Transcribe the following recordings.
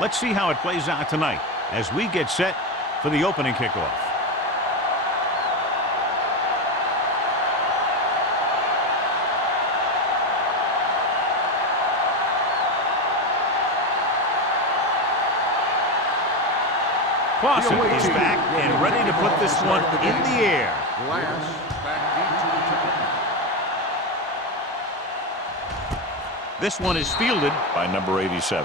Let's see how it plays out tonight as we get set for the opening kickoff. Clausen is back and ready to put this one in the air. This one is fielded by number 87.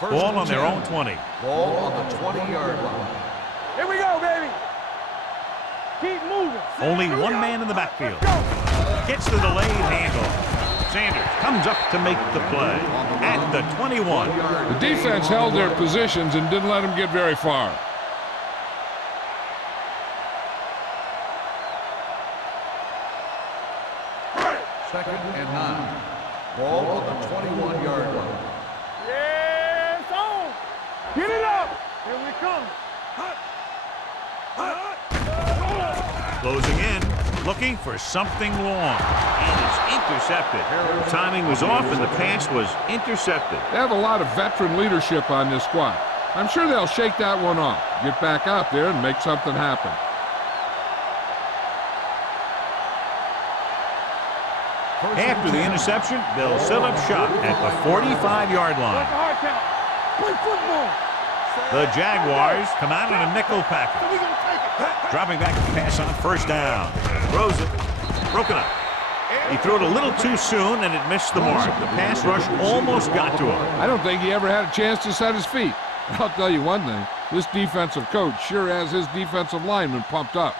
Ball on their own 20. Ball on the 20-yard line. Here we go, baby. Keep moving. Only one man in the backfield. Gets the delayed handoff. Sanders comes up to make the play at the 21. The defense held their positions and didn't let them get very far. Second and 9. Ball on the 21-yard line. Yes, on. Get it up. Here we come. Closing in, looking for something long. And it's intercepted. The timing was off and the pass was intercepted. They have a lot of veteran leadership on this squad. I'm sure they'll shake that one off, get back out there and make something happen. After the interception, they'll set up shop at the 45-yard line. Play football. The Jaguars come out in a nickel package. Dropping back to pass on first down. Throws it. Broken up. He threw it a little too soon and it missed the mark. The pass rush almost got to him. I don't think he ever had a chance to set his feet. I'll tell you one thing. This defensive coach sure has his defensive lineman pumped up.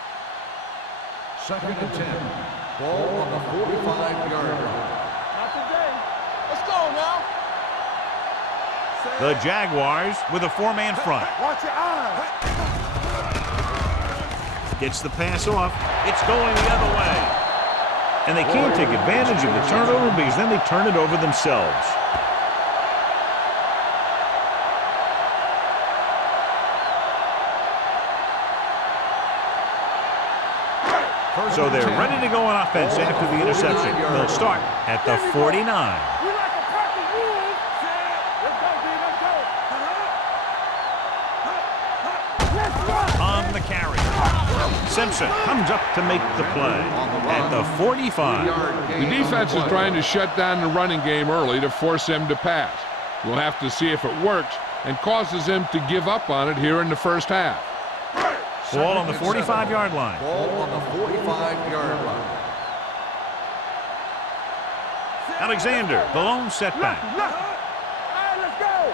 Second and 10. Ball on the 45-yard line. Not today. Let's go now. The Jaguars with a four-man front. Watch your eyes. Gets the pass off. It's going the other way. And they can't take advantage of the turnover because then they turn it over themselves. So they're ready to go on offense after the interception. They'll start at the 49. We like a practice rule. Let's go, let's go. On the carry. Simpson comes up to make the play at the 45. The defense is trying to shut down the running game early to force him to pass. We'll have to see if it works and causes him to give up on it here in the first half. Ball on the 45-yard line. Ball on the 45-yard line. Alexander, the lone setback. All right, let's go.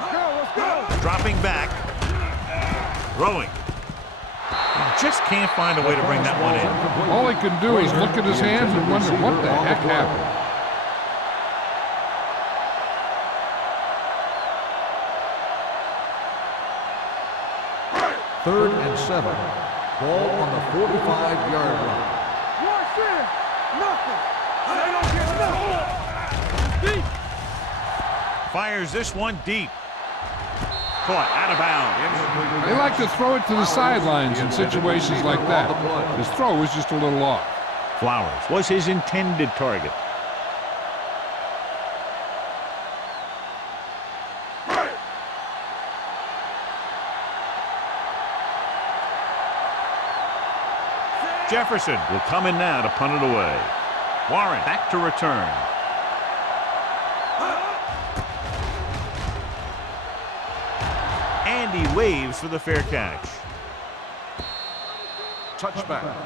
Let's go, let's go. Dropping back. Throwing. He just can't find a way to bring that one in. All he can do is look at his hands and wonder what the heck happened. Third and 7. Ball on the 45-yard line. Watch this. Nothing. They don't get nothing. Deep. Fires this one deep. Caught out of bounds. They like to throw it to the sidelines in situations like that. His throw was just a little off. Flowers was his intended target. Jefferson will come in now to punt it away. Warren back to return. And he waves for the fair catch. Touchback.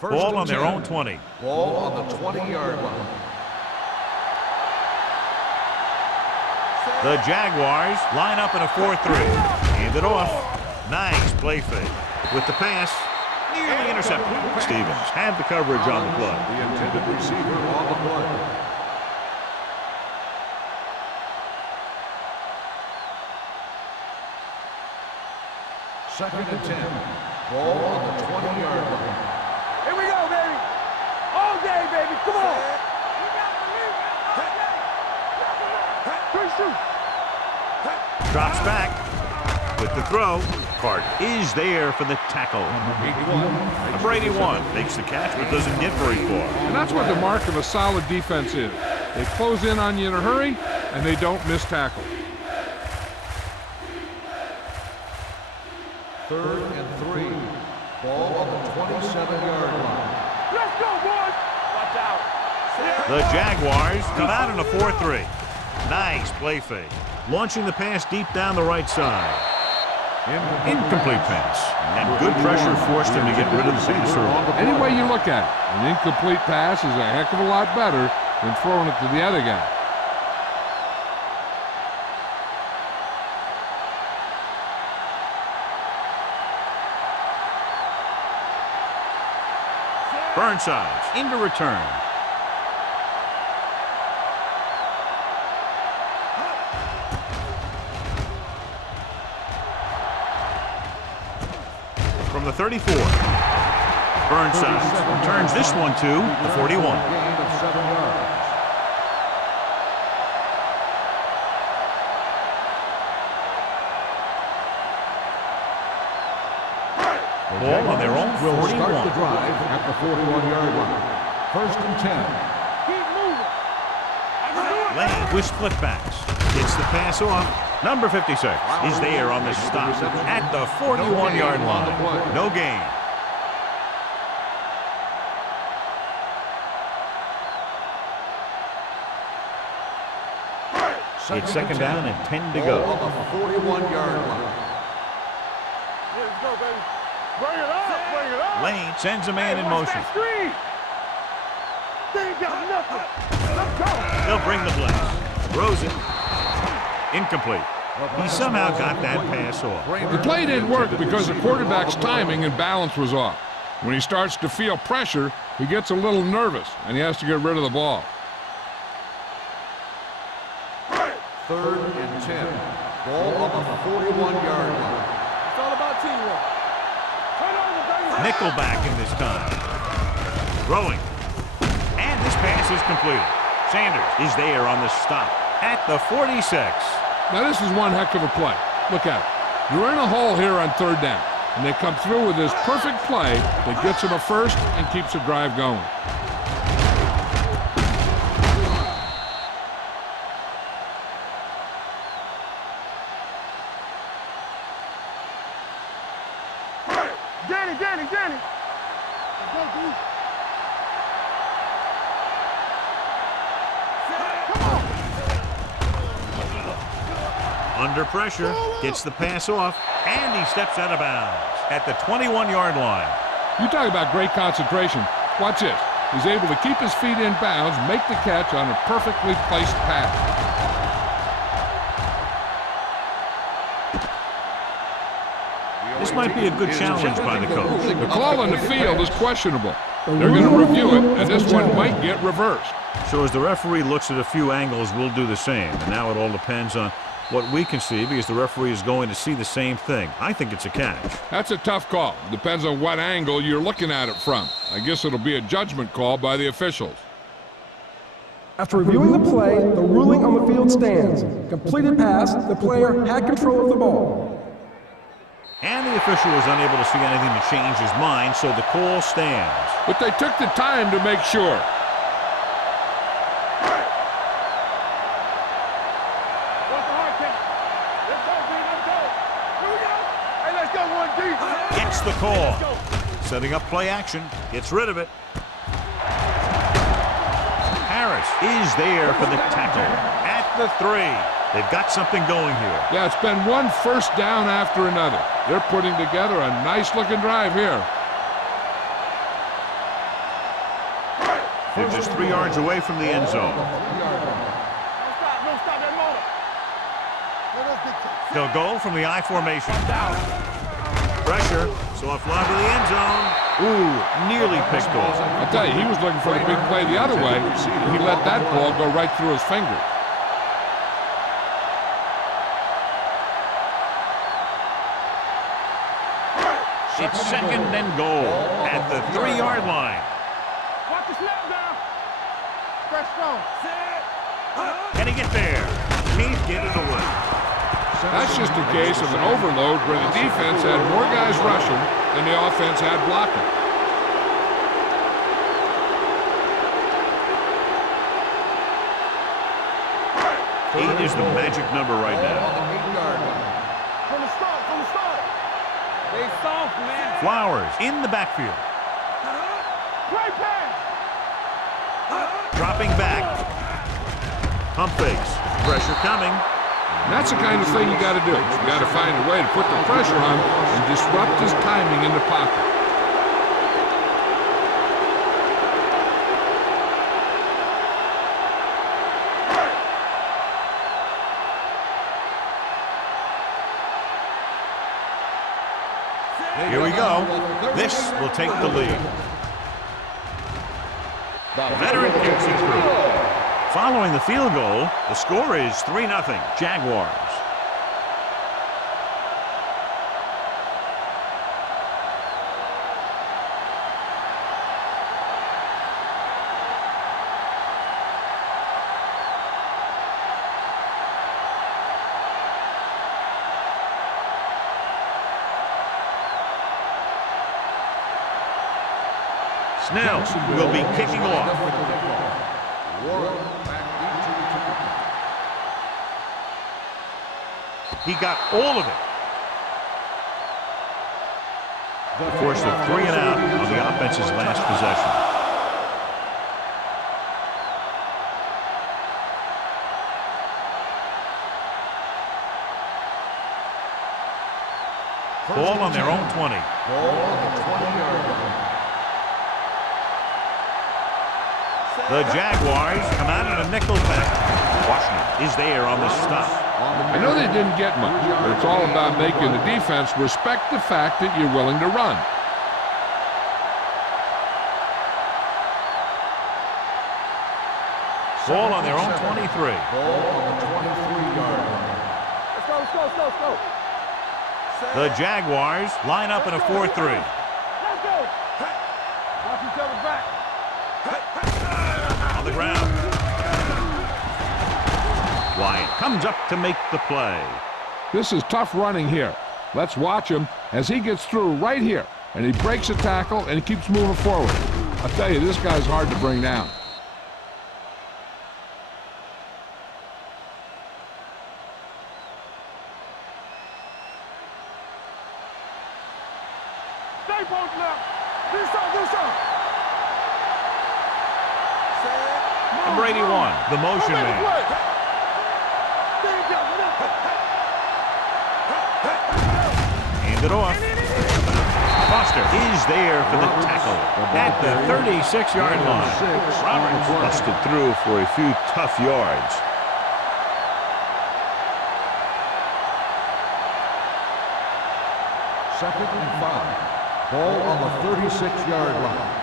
Ball on their own 20. Ball on the 20-yard line. The Jaguars line up in a 4-3. Hand it off. Nice play fake. With the pass, nearly intercepted. Stevens had the coverage on the play. The intended receiver on the play. Second and 10. Ball on the 20-yard line. go, baby. All day, baby. Come on. Good shoot. Drops back with the throw. Card is there for the tackle. Number 81 makes the catch but doesn't get very far. And that's what the mark of a solid defense is. They close in on you in a hurry, and they don't miss tackle. 3rd and 3. Ball on the 27-yard line. Let's go, boys. Watch out. The Jaguars come out in a 4-3. Nice play fake. Launching the pass deep down the right side. Incomplete pass. And good pressure forced him to get rid of the pass early. Any way you look at it, an incomplete pass is a heck of a lot better than throwing it to the other guy. Burnside's into return. From the 34. Burnside turns this one to the 41. Gain of 7 yards. Ball on their own Will 41. start the drive at the 41-yard line. 1st and 10. Keep moving. I can do it. Lane with split backs. Gets the pass off. Number 56 is there on the stop at the 41-yard line. No gain. It's 2nd down and 10 to Ball go. on the 41-yard line. Let's go, baby. Bring it up. Bring it up. Lane sends a man in Watch motion. that screen. They ain't got nothing. Let's go. They'll bring the blitz. Throws it. Incomplete. He somehow got that pass off. The play didn't work because the quarterback's timing and balance was off. When he starts to feel pressure, he gets a little nervous, and he has to get rid of the ball. 3rd and 10. Ball on the 41-yard line. It's all about teamwork. Turn over, baby. Nickelback in this time. Throwing. And this pass is completed. Sanders is there on the stop at the 46. Now, this is one heck of a play. Look at it. You're in a hole here on 3rd down, and they come through with this perfect play that gets them a first and keeps the drive going. Danny. Let's go, dude. Come on. Under pressure, gets the pass off, and he steps out of bounds at the 21-yard line. You talk about great concentration. Watch this. He's able to keep his feet in bounds, make the catch on a perfectly placed pass. This might be a good challenge by the coach. The call on the field is questionable. They're going to review it, and this one might get reversed. So as the referee looks at a few angles, we'll do the same. And now it all depends on what we can see because the referee is going to see the same thing. I think it's a catch. That's a tough call. Depends on what angle you're looking at it from. I guess it'll be a judgment call by the officials. After reviewing the play, the ruling on the field stands. Completed pass, the player had control of the ball. And the official was unable to see anything to change his mind, so the call stands. But they took the time to make sure. What's the hard count? Let's go, dude. Let's go. Here we go. Hey, let's go, 1D. Gets the call. Setting up play action. Gets rid of it. Harris is there for the tackle at the 3. They've got something going here. Yeah, it's been one first down after another. They're putting together a nice-looking drive here. They're just 3 yards away from the end zone. No stop that motor. They'll go from the I formation. Pressure. Soft line to the end zone. Ooh, nearly picked off. I tell you, he was looking for the big play the other way. He let that ball go right through his fingers. It's 2nd and goal at the 3-yard line. Press strong. Can he get there? Can't get it away. That's just a case of an overload where the defense had more guys rushing than the offense had blocking. 8 is the magic number right now. From the start. They soft, man. Flowers in the backfield. Play pass. Dropping back. Pump fakes. Pressure coming. And that's the kind of thing you got to do. You got to find a way to put the pressure on and disrupt his timing in the pocket. Here we go. This will take the lead. The veteran kicks it through. Following the field goal, the score is 3-0, Jaguars. Snell will be kicking off. He got all of it. Forced a 3 and out on the offense's last possession. Ball on their own 20. Ball on the 20-yard line. The Jaguars come out in a nickel pack. Washington is there on the stop. I know they didn't get much, but it's all about making the defense respect the fact that you're willing to run. Ball on their own 23. Ball on the 23-yard line. Let's go. The Jaguars line up in a 4-3. Let's go. Watch each other back. On the ground. Wyatt comes up to make the play. This is tough running here. Let's watch him as he gets through right here. And he breaks a tackle and he keeps moving forward. I'll tell you, this guy's hard to bring down. Stay posted up. Do something. Number 81, the motion man. Hand it off. Foster is there for the tackle at the 36-yard line. Roberts busted through for a few tough yards. Second and 5. Ball on the 36-yard line.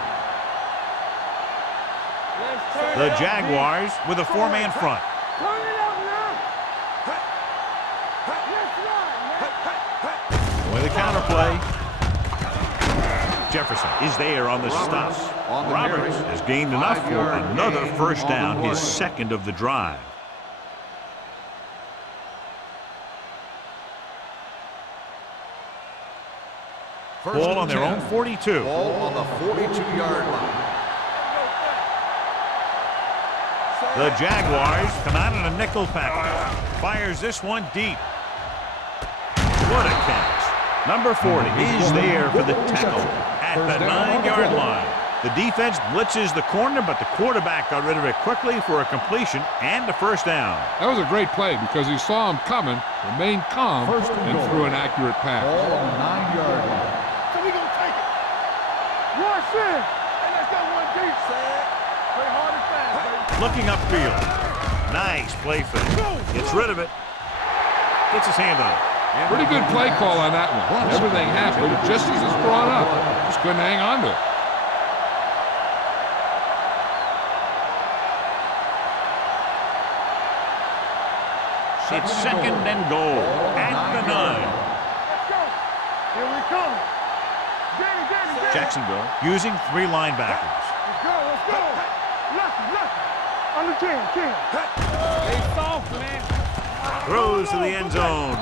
The Jaguars with a 4-man front. Turn it up now. With a counterplay. Jefferson is there on the stop. Roberts has gained enough for another first down, his second of the drive. Ball on their own 42. Ball on the 42-yard line. The Jaguars come out in a nickel package. Fires this one deep. What a catch. Number 40 is there for the tackle at the 9-yard line. The defense blitzes the corner, but the quarterback got rid of it quickly for a completion and a first down. That was a great play because he saw him coming, remained calm, and threw an accurate pass. Ball on the 9-yard line. So we gonna take it. Rush in. Hey, let's go one deep. Play hard and fast, baby. Looking upfield. Nice play fake. Gets rid of it. Gets his hand on it. Pretty good play call on that one. Everything happened just as it's brought up. Just couldn't hang on to it. It's second and goal at the 9. Let's go. Here we come. Danny. Jacksonville using 3 linebackers. Let's go. Lucky. Under 10, 10. Stay soft, man. Throws to the end zone.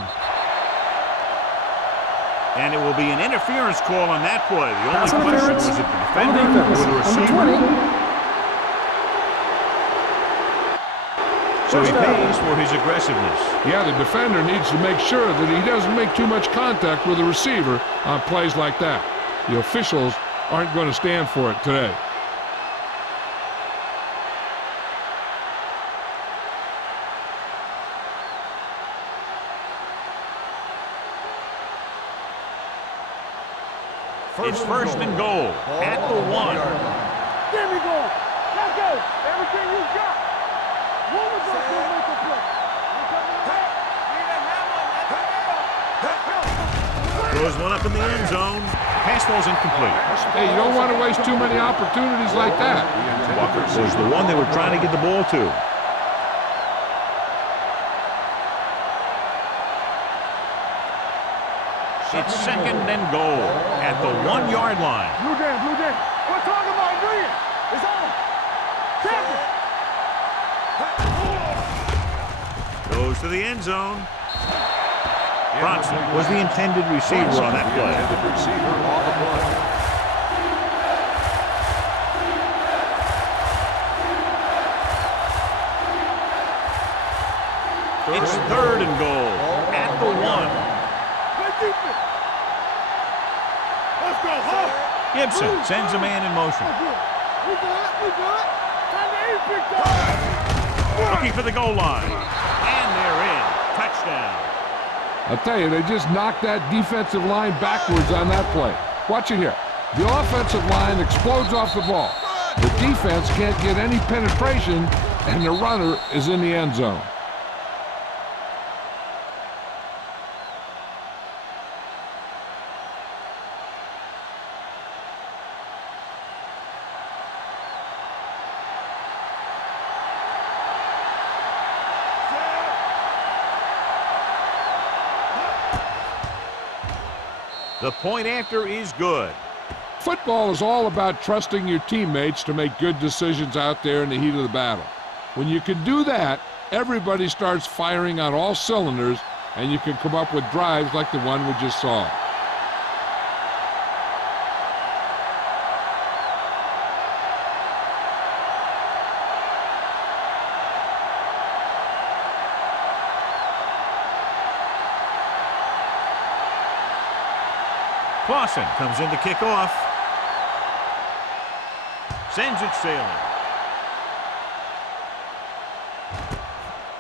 And it will be an interference call on that play. The Pass only question interference was it the on the defender defense. or the Number receiver. 20. So he First down. pays for his aggressiveness. Yeah, the defender needs to make sure that he doesn't make too much contact with the receiver on plays like that. The officials aren't going to stand for it today. It's first and goal at the 1. There we go. Let's go. Everything you got. One of us will make a play. You coming back? Throws one up in the end zone. Pass falls incomplete. Hey, you don't want to waste too many opportunities like that. Walker was the one they were trying to get the ball to. It's second and goal at the 1-yard line. Blue Jam, Blue Jam. We're talking about Green. It's on. Champion. Goes to the end zone. Bronson was the intended receiver on that play. Receiver on the play. It's third and goal at the 1. Play defense. Let's go, huh? Gibson sends a man in motion. We good, we good. Time to eat, big dog. Looking for the goal line. And they're in. Touchdown. I'll tell you, they just knocked that defensive line backwards on that play. Watch it here. The offensive line explodes off the ball. The defense can't get any penetration, and the runner is in the end zone. The point after is good. Football is all about trusting your teammates to make good decisions out there in the heat of the battle. When you can do that, everybody starts firing on all cylinders, and you can come up with drives like the one we just saw. Clausen comes in to kick off. Sends it sailing.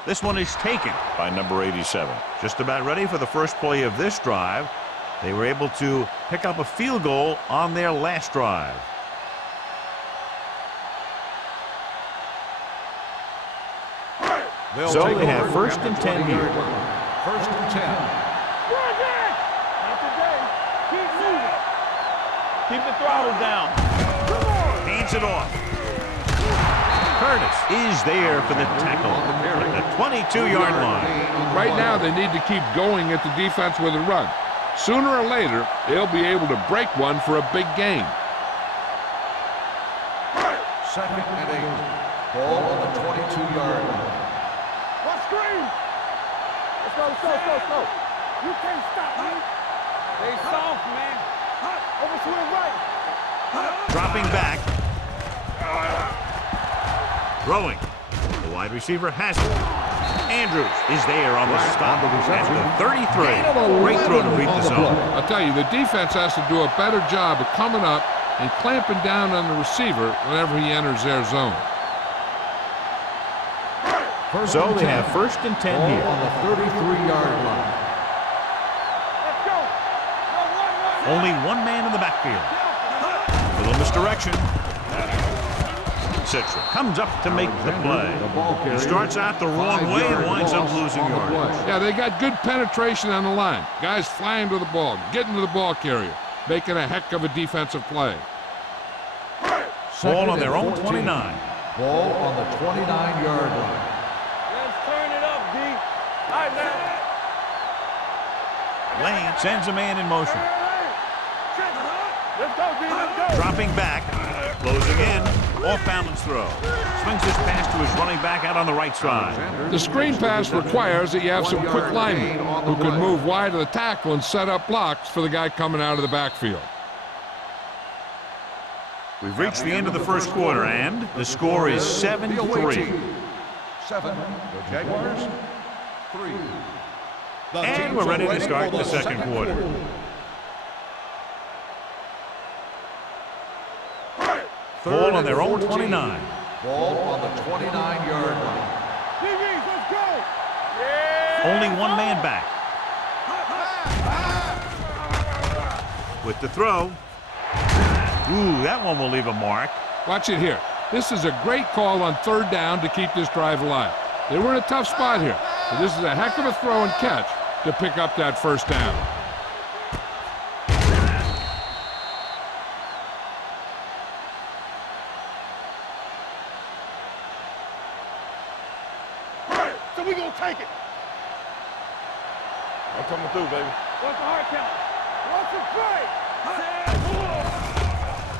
This one is taken by number 87. Just about ready for the first play of this drive. They were able to pick up a field goal on their last drive. So they have first and 10 here. First and 10. Keep the throttle down. Hands it off. Curtis is there for the tackle at the 22-yard line. Right now, they need to keep going at the defense with a run. Sooner or later, they'll be able to break one for a big gain. Second and 8. Ball on the 22-yard line. What screen? Let's go, let's go, let's go, let's go. You can't stop me. Stay soft, man. Over swing right. Dropping back. Throwing. The wide receiver has it. Andrews is there on the stop at the 33. Great throw to read the zone. I'll tell you, the defense has to do a better job of coming up and clamping down on the receiver whenever he enters their zone. So they have first and 10 Ball here. on the 33-yard line. Let's go. Only one man in the backfield. Little misdirection. Citra comes up to make the play. He starts out the wrong way and winds up losing yardage. Yeah, they got good penetration on the line. Guys flying to the ball, getting to the ball carrier, making a heck of a defensive play. Ball on their own 29. Ball on the 29-yard line. Let's turn it up, D. All right, now. Lane sends a man in motion. Let's go, D. Let's go. Dropping back. Closing in. Off-balance throw. Swings this pass to his running back out on the right side. The screen pass requires that you have some quick linemen who can move wide of the tackle and set up blocks for the guy coming out of the backfield. We've reached the end of the first quarter, and the score is 7-3. 7, the Jaguars. 3. And we're ready to start the second quarter. Ball on their own 29. Ball on the 29-yard line. DBs, let's go. Only one man back. With the throw. Ooh, that one will leave a mark. Watch it here. This is a great call on third down to keep this drive alive. They were in a tough spot here, but this is a heck of a throw and catch to pick up that first down. So we gonna take it. I'm coming through, baby. What's the hard count? What's the play?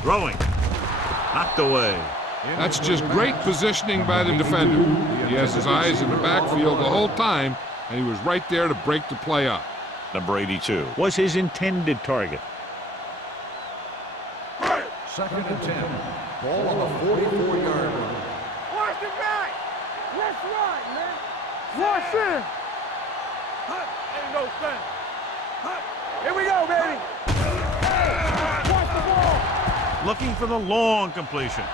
Throwing. Knocked away. That's just great positioning by the defender. He has his eyes in the backfield the whole time, and he was right there to break the play up. Number 82 was his intended target. 2nd and 10. Ball on the 44-yard line. Watch the back. Let's run, man. Watch in. Ain't no sense. Here we go, baby. Watch the ball. Looking for the long completion.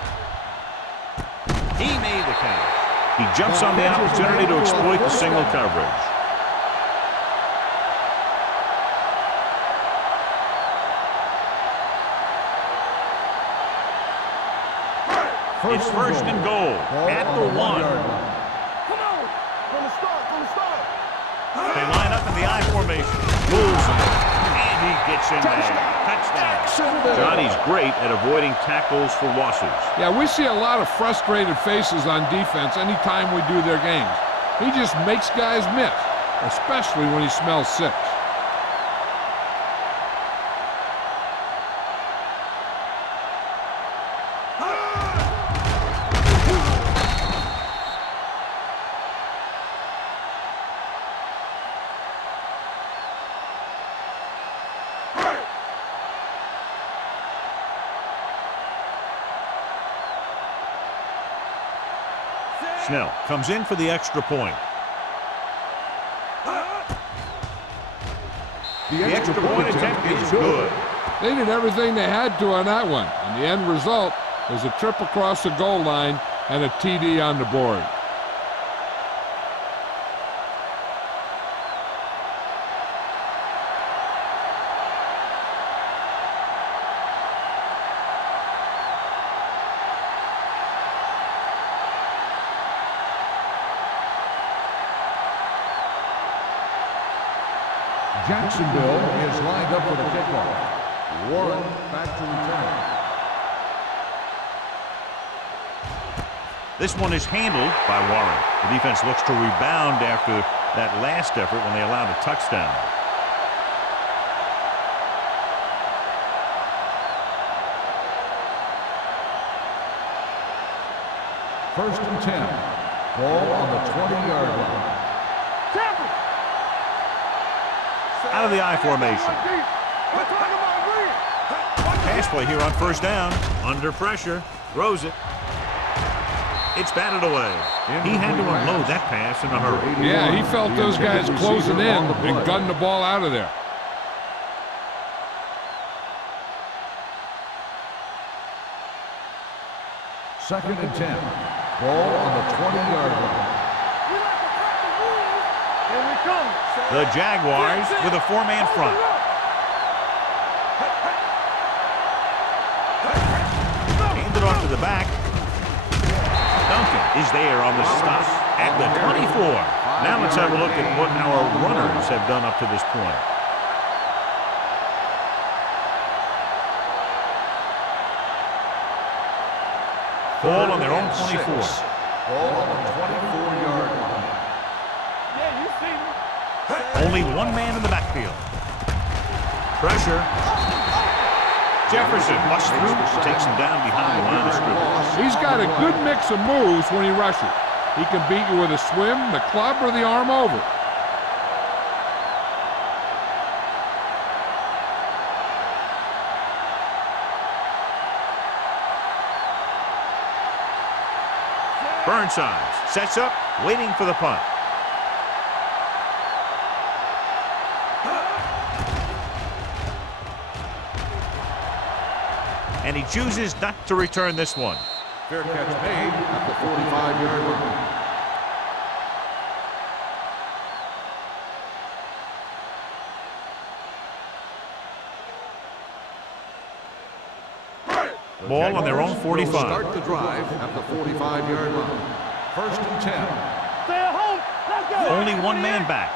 He made the catch. He jumps on the opportunity to exploit the single coverage. It's first and goal at the 1. Come on. From the start. They line up in the I formation. Moves him. And he gets in there. Touchdown. Johnny's great at avoiding tackles for losses. Yeah, we see a lot of frustrated faces on defense anytime we do their games. He just makes guys miss, especially when he smells six. Snell comes in for the extra point. The extra point attempt is good. They did everything they had to on that one, and the end result was a trip across the goal line and a TD on the board. Jacksonville is lined up for the kickoff. Warren back to return. This one is handled by Warren. The defense looks to rebound after that last effort when they allowed a touchdown. First and 10. Ball on the 20-yard line. Out of the I formation. Pass play here on first down. Under pressure. Throws it. It's batted away. He had to unload that pass in a hurry. Yeah, he felt those guys closing in and gunned the ball out of there. Second and 10. Ball on the 20-yard line. Here we come. The Jaguars with a four-man front. Handed off to the back. Duncan is there on the stop at the 24. Now let's have a look at what our runners have done up to this point. Ball on their own 24. Ball on the 24-yard line. Yeah, you see me. Only one man in the backfield. Pressure. Jefferson busts through, takes him down behind the line of scrimmage. He's got a good mix of moves when he rushes. He can beat you with a swim, the club, or the arm over. Burnside sets up, waiting for the punt. And he chooses not to return this one. Fair catch made at the 45-yard line. Ball on their own 45. Start the drive at the 45-yard line. 1st and 10. Stay at home. Let's go. Only one man back.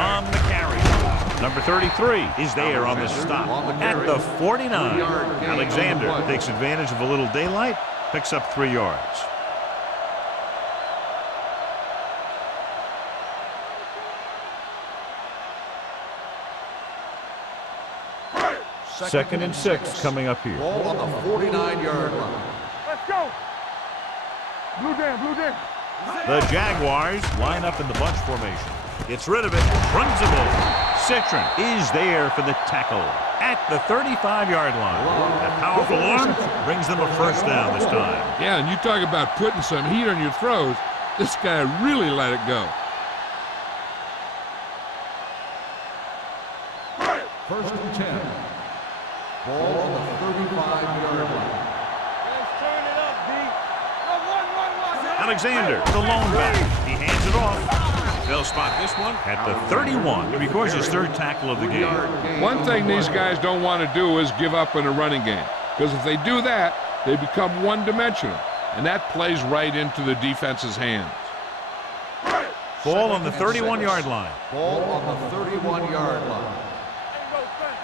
On the carry. Number 33 is there on the stop at the 49. Alexander takes advantage of a little daylight, picks up 3 yards. Second and 6 coming up here. Ball on the 49-yard line. Let's go. Blue down, blue down. The Jaguars line up in the bunch formation. Gets rid of it, runs the ball. Citron is there for the tackle at the 35-yard line. That powerful arm brings them a first down this time. Yeah, and you talk about putting some heat on your throws. This guy really let it go. 1st and 10. Ball on the 35-yard line. Let's turn it up, D. Run. Alexander, the lone back. He hands it off. They'll spot this one at the 31. It records his 3rd tackle of the game. One thing these guys don't want to do is give up in a running game. Because if they do that, they become one-dimensional. And that plays right into the defense's hands. Ball on the 31-yard line. Ball on the 31-yard line. Ain't no thing.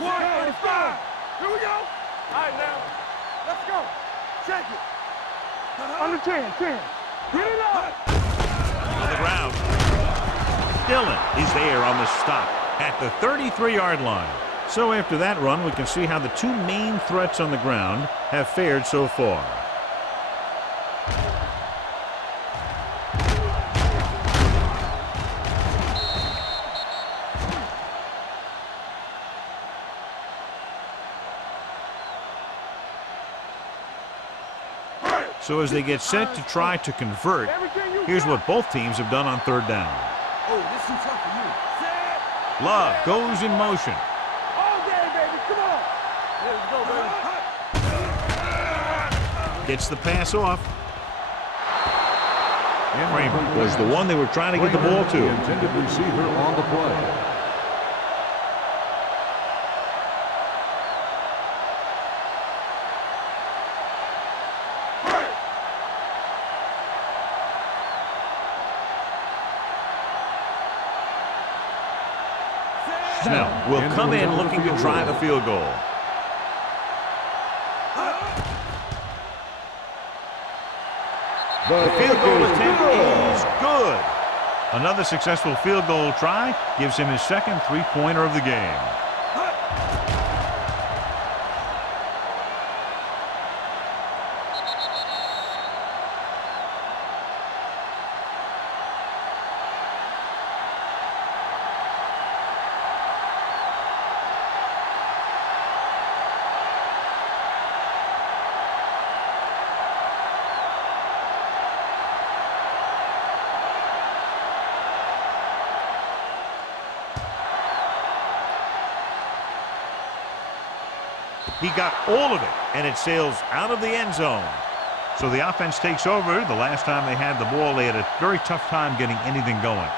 135. Here we go. All right, now. Let's go. Check it. Under 10, 10. Get it up. On the ground. Dillon is there on the stop at the 33-yard line. So after that run, we can see how the 2 main threats on the ground have fared so far. So as they get set to try to convert, here's what both teams have done on 3rd down. Oh, this is tough for you. Set. Love goes in motion. All day, baby. Come on. Let's go, baby. Gets the pass off. Kramer was the one they were trying to get the ball to. The intended receiver on the play. Snell will come in looking to try the field goal. The field goal attempt is good. Another successful field goal try gives him his 2nd 3-pointer of the game. He got all of it, and it sails out of the end zone. So the offense takes over. The last time they had the ball, they had a very tough time getting anything going.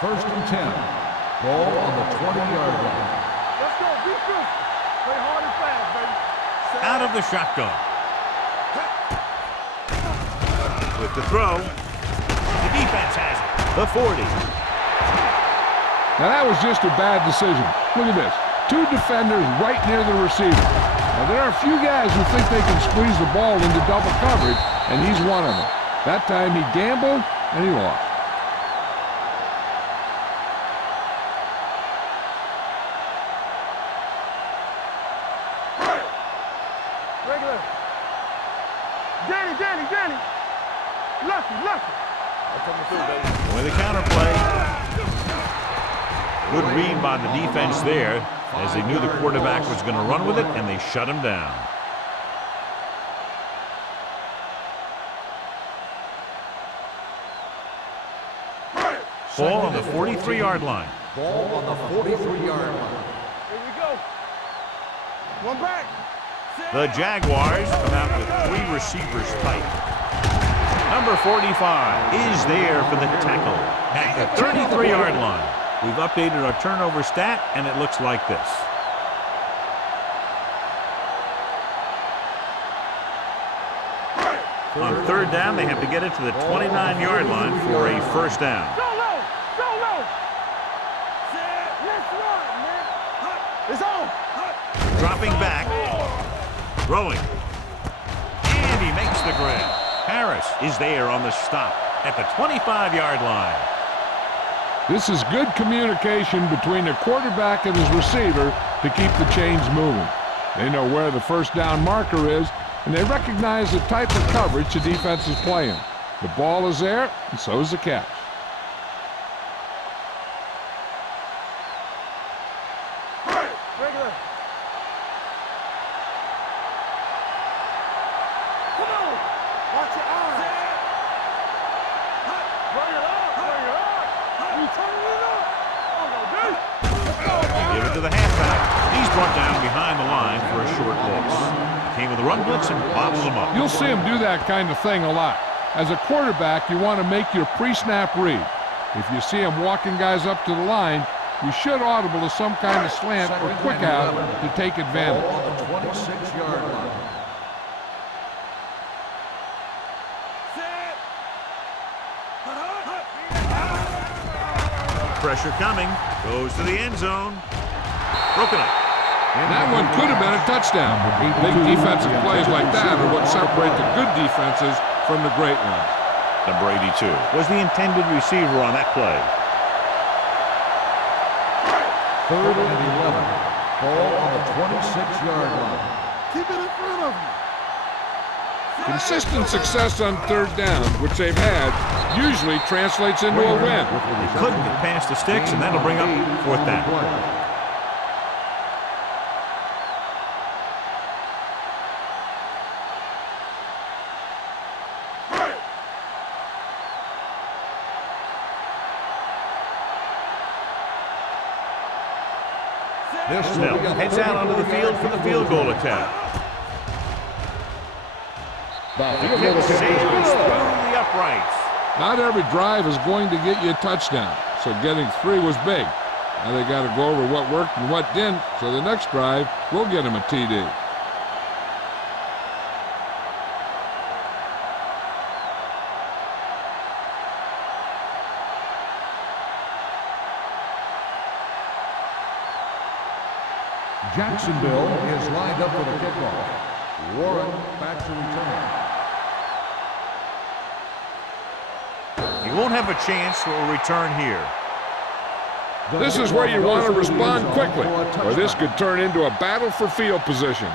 First and 10. Ball on the 20-yard line. Let's go. Be good. Play hard and fast, baby. Out of the shotgun. With the throw. The defense has it. The 40. Now that was just a bad decision. Look at this. 2 defenders right near the receiver. Now, there are a few guys who think they can squeeze the ball into double coverage, and he's one of them. That time he gambled, and he lost. Regular. Danny. Lucky. With the counterplay. Good read by the defense there, as they knew the quarterback was going to run with it, and they shut him down. Ball on the 43-yard line. Ball on the 43-yard line. Here we go. One back. The Jaguars come out with 3 receivers tight. Number 45 is there for the tackle at the 33-yard line. We've updated our turnover stat, and it looks like this. On 3rd down, they have to get it to the 29-yard line for a first down. Go low. Let's run, man. It's on. Dropping back. Throwing. And he makes the grab. Harris is there on the stop at the 25-yard line. This is good communication between the quarterback and his receiver to keep the chains moving. They know where the first down marker is, and they recognize the type of coverage the defense is playing. The ball is there, and so is the catch. Regular. Come on. Watch your eyes. Bring it up. You turning it up. Give it to the halfback. He's brought down behind the line for a short loss. Came with a run blitz and bobbled him up. You'll see him do that kind of thing a lot. As a quarterback, you want to make your pre-snap read. If you see him walking guys up to the line, you should audible to some kind of slant or quick out to take advantage. Ball on the 26-yard line. Pressure coming. Goes to the end zone. Broken up. That one could have been a touchdown. Big defensive plays like that are what separate the good defenses from the great ones. Number 82 was the intended receiver on that play. 3rd and 11. Ball on the 26-yard line. Keep it in front of you. Consistent success on 3rd down, which they've had, usually translates into a win. They couldn't get past the sticks, and that'll bring up 4th down. 'This Snell heads out onto the field for the field goal attempt. The kick sails through the uprights. Not every drive is going to get you a touchdown, so getting 3 was big. Now they got to go over what worked and what didn't, so the next drive will get them a TD. Jacksonville is lined up for the kickoff. Warren back to return. He won't have a chance for a return here. This is where you want to respond quickly, or this could turn into a battle for field position.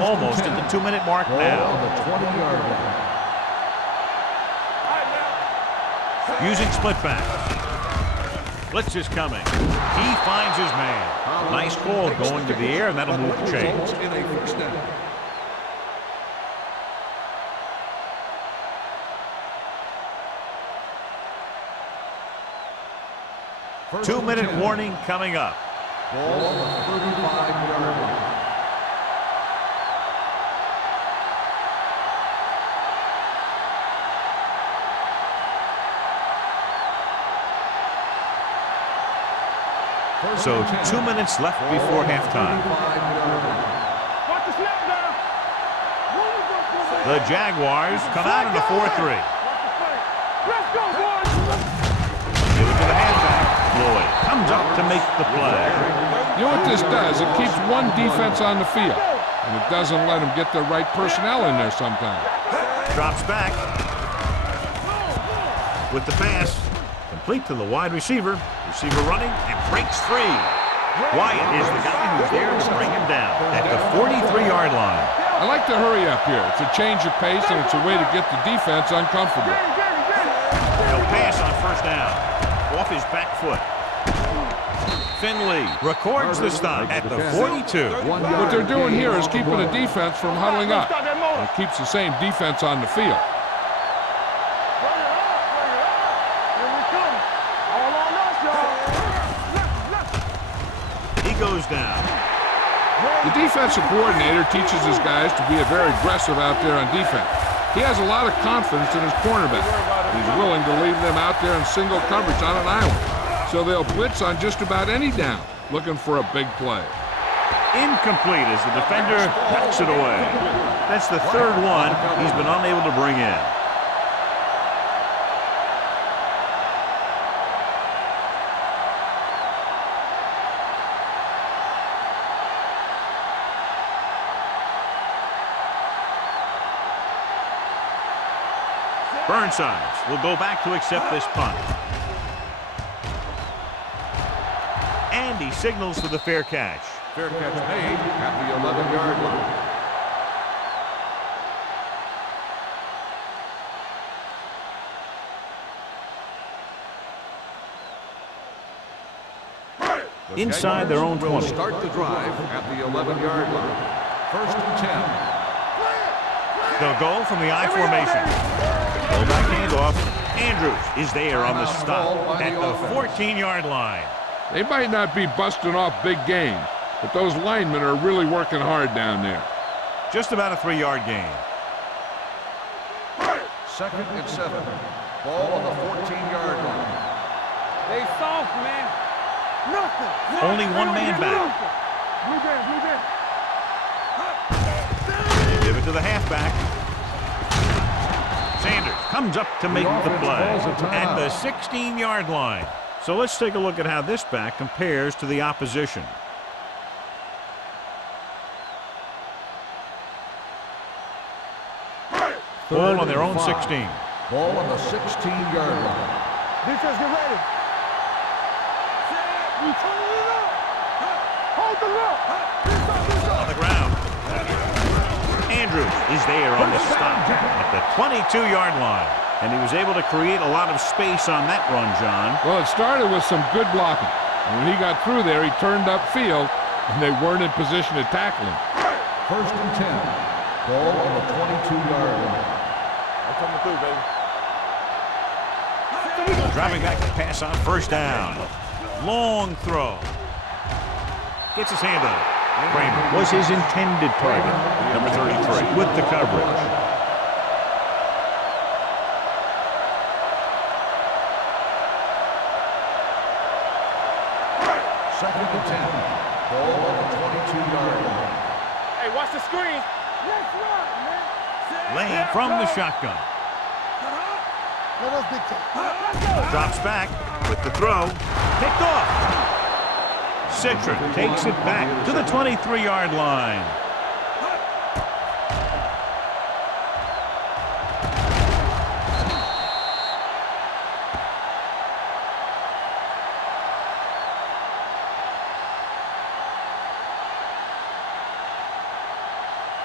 Almost at the 2-minute mark Ball now. on the 20-yard line. Using split back. Blitz is coming. He finds his man. Nice call going to the air, and that'll move the chains. In a first down. First 2-minute and 10. warning coming up. Ball on the 35-yard line. So 2 minutes left before halftime. Watch the snap now. The Jaguars come out in a 4-3. Watch the play. Let's go, boys. Give it to the halfback. Lloyd comes up to make the play. You know what this does? It keeps one defense on the field, and it doesn't let them get the right personnel in there sometimes. Drops back. With the pass. Complete to the wide receiver. Receiver running and breaks free. Wyatt is the guy who's there to bring him down at the 43-yard line. I like to hurry up here. It's a change of pace, and it's a way to get the defense uncomfortable. He'll pass on first down. Off his back foot. Finley records the stop at the 42. What they're doing here is keeping the defense from huddling up. And it keeps the same defense on the field. He goes down. The defensive coordinator teaches his guys to be very aggressive out there on defense. He has a lot of confidence in his cornerback. He's willing to leave them out there in single coverage on an island. So they'll blitz on just about any down, looking for a big play. Incomplete as the defender knocks it away. That's the third one he's been unable to bring in. Burnsides will go back to accept this punt. And he signals for the fair catch. Fair catch made at the 11-yard line. Inside their own 20. Start the drive at the 11-yard line. First and 10. They'll go from the I formation. Go back handoff. Andrews is there on the stop at the 14-yard line. They might not be busting off big gains, but those linemen are really working hard down there. Just about a 3-yard gain. Second and 7. Ball on the 14-yard line. They soft, man. Nothing. Only one man back. Blue game. Give it to the halfback. Sanders comes up to make the play at the 16-yard line. So let's take a look at how this back compares to the opposition. Ball on their own 16. Ball on the 16-yard line. Defense, get ready. We turning it up. Hold the look. On the ground. Andrews is there on the stop at the 22-yard line. And he was able to create a lot of space on that run, John. Well, it started with some good blocking. And when he got through there, he turned upfield, and they weren't in position to tackle him. First and 10. Ball on the 22-yard line. I'm coming through, baby. Dropping back to pass on first down. Long throw. Gets his hand on it. Kramer was his intended target. Number 33 with the coverage. Second and 10. Ball on the 22-yard line. Hey, watch the screen. Let's rock, man. Lane from the shotgun. Let us dictate. Drops back with the throw. Picked off. Citron takes it back to the 23-yard line.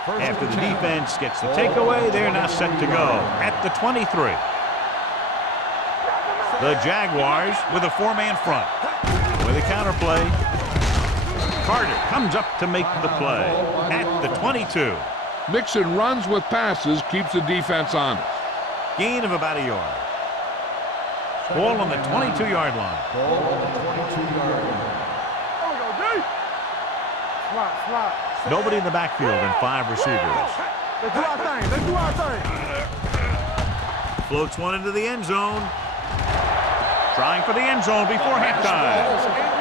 After the defense gets the takeaway, they're now set to go at the 23. The Jaguars with a 4-man front. With a counterplay. Carter comes up to make the play at the 22. Mixing runs with passes keeps the defense honest. Gain of about a yard. Ball on the 22-yard line. Ball on the 22-yard line. Oh, go deep. Slot. Nobody in the backfield and 5 receivers. Let's do our thing. Let's do our thing. Floats one into the end zone. Trying for the end zone before halftime.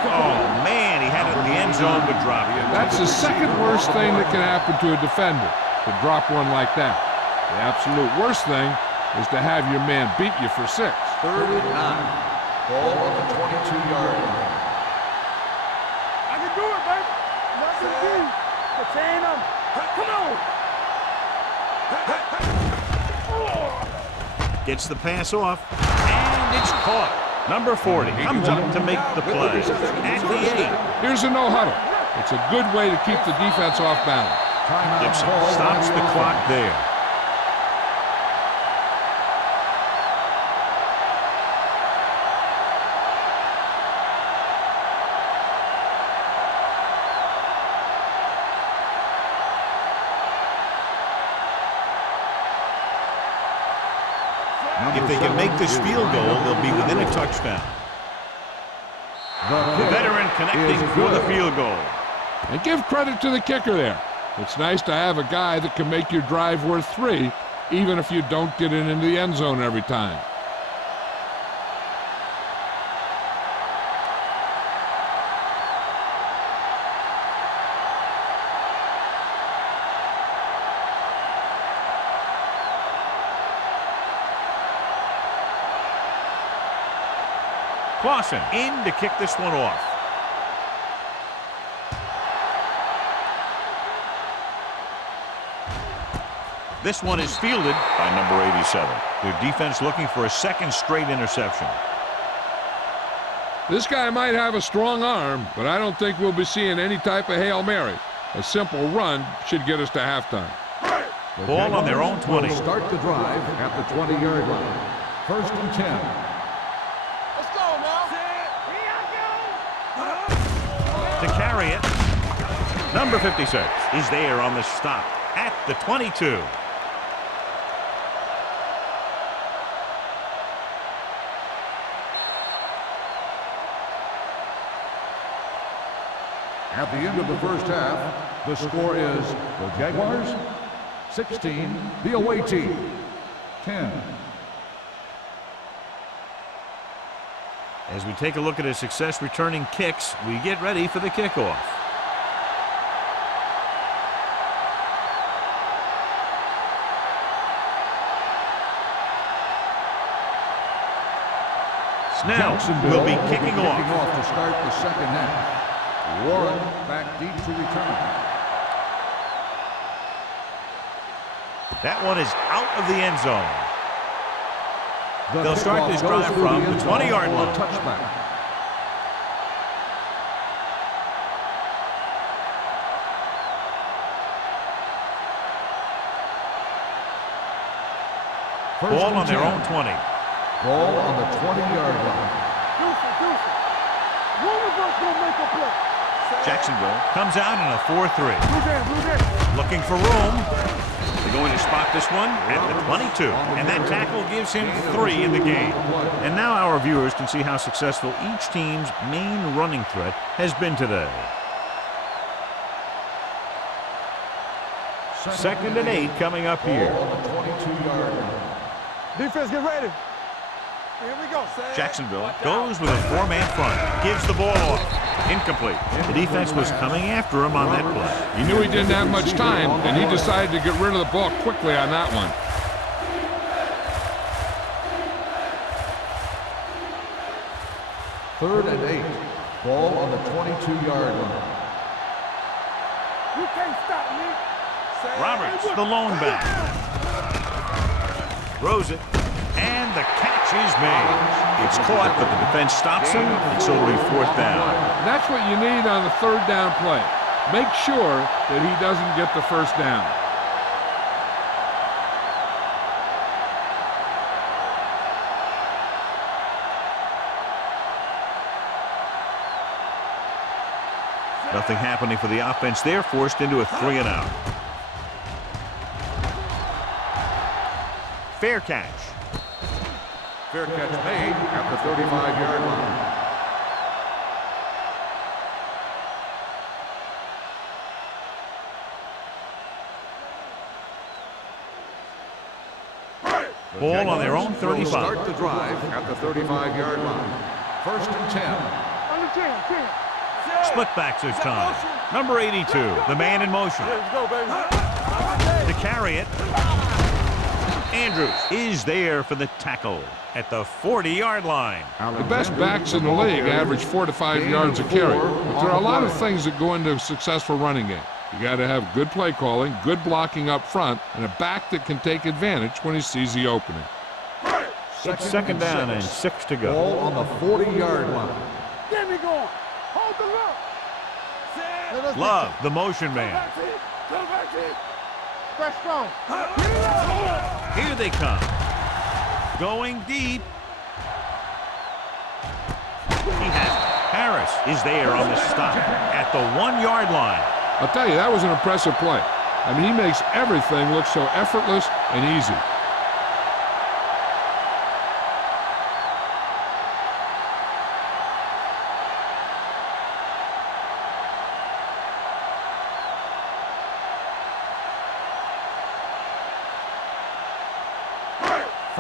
Oh, man, he had it in the end zone but dropped it. That's the second worst thing that can happen to a defender, to drop one like that. The absolute worst thing is to have your man beat you for 6. 3rd and 9. Ball on the 22-yard line. I can do it, baby. Nothing to do. Contain them. Come on. Gets the pass off, and it's caught. Number 40 comes up to make the play at the 8. Here's a no huddle. It's a good way to keep the defense off balance. Gibson stops the clock there. If they can make this field goal, they'll be within a touchdown. The veteran connecting for the field goal. And give credit to the kicker there. It's nice to have a guy that can make your drive worth 3, even if you don't get it into the end zone every time. Clausen in to kick this one off. This one is fielded by number 87. Their defense looking for a second straight interception. This guy might have a strong arm, but I don't think we'll be seeing any type of Hail Mary. A simple run should get us to halftime. Ball on their own 20. Start the drive at the 20-yard line. 1st and 10. Let's go now. To carry it, number 56 is there on the stop at the 22. At the end of the first half, the score is the Jaguars 16, the away team 10. As we take a look at his success returning kicks, we get ready for the kickoff. Snell will be kicking off to start the second half. Warren back deep to return. That one is out of the end zone. They'll start this drive from the 20-yard line. Touchback. Ball on their own 20. Ball on the 20-yard line. Deuce. One of us gonna make a play. Jacksonville comes out in a 4-3. Blue down. Looking for room. They're going to spot this one at the 22. And that tackle gives him 3 in the game. And now our viewers can see how successful each team's main running threat has been today. 2nd and 8 coming up here. Ball on the 22-yard line. Defense, get ready. Here we go. Jacksonville goes with a 4-man front. Gives the ball off. Incomplete. The defense was coming after him on that play. He knew he didn't have much time, and he decided to get rid of the ball quickly on that one. 3rd and 8. Ball on the 22-yard line. You can't stop me. Roberts, the lone back. Throws it, and the catch is made. It's caught, but the defense stops him, and so it'll be 4th down. That's what you need on the 3rd down play. Make sure that he doesn't get the 1st down. Nothing happening for the offense there, forced into a 3-and-out. Fair catch. Fair catch made at the 35-yard line. Ball on their own 35. Start the drive at the 35-yard line. 1st and 10. Under 10. Split backs this time. Number 82, the man in motion. Let's go, baby. To carry it. Andrews is there for the tackle at the 40-yard line. The best backs in the league average 4 to 5 yards a carry. But there are a lot of things that go into a successful running game. You got to have good play calling, good blocking up front, and a back that can take advantage when he sees the opening. It's second down and 6 to go. Ball on the 40-yard line. Get me going. Hold the look. Love, the motion man. Press strong. Here they come. Going deep. He has it. Harris is there on the stop at the 1-yard line. I'll tell you, that was an impressive play. I mean, he makes everything look so effortless and easy.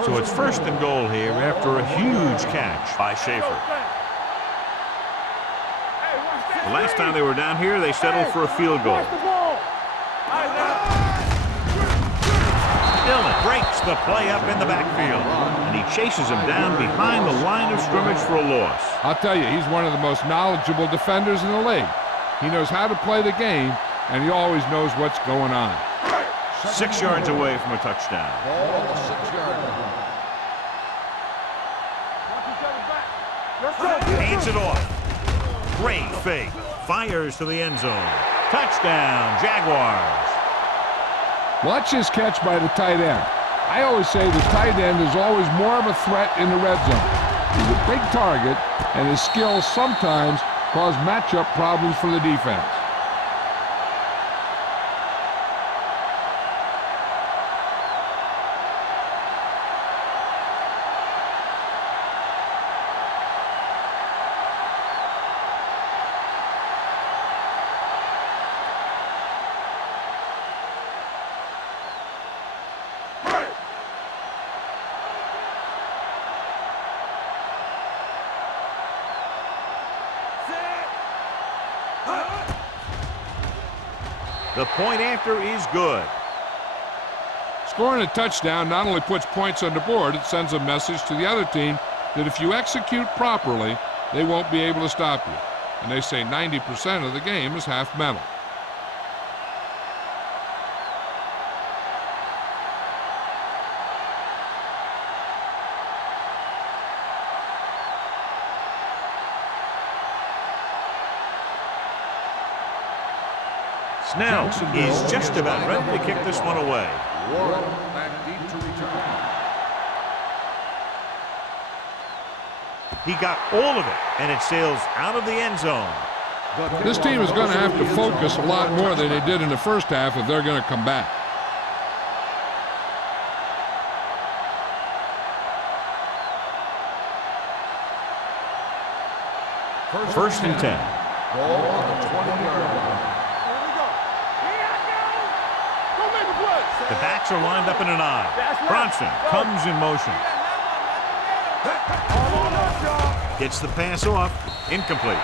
So it's first and goal here after a huge catch by Schaefer. The last time they were down here, they settled for a field goal. Dillon breaks the play up in the backfield, and he chases him down behind the line of scrimmage for a loss. I'll tell you, he's one of the most knowledgeable defenders in the league. He knows how to play the game, and he always knows what's going on. 6 yards away from a touchdown. Ball on the 6-yard line. Hands it off. Great fake. Fires to the end zone. Touchdown, Jaguars. Watch his catch by the tight end. I always say the tight end is always more of a threat in the red zone. He's a big target, and his skills sometimes cause matchup problems for the defense. The point after is good. Scoring a touchdown not only puts points on the board, it sends a message to the other team that if you execute properly, they won't be able to stop you. And they say 90% of the game is half mental. Snell is just about ready to kick this one away. Warren back deep to return. He got all of it, and it sails out of the end zone. This team is going to have to focus a lot more than they did in the first half if they're going to come back. First and 10. Ball on the 20-yard line. The backs are lined up in an I. Bronson comes in motion. Gets the pass off. Incomplete.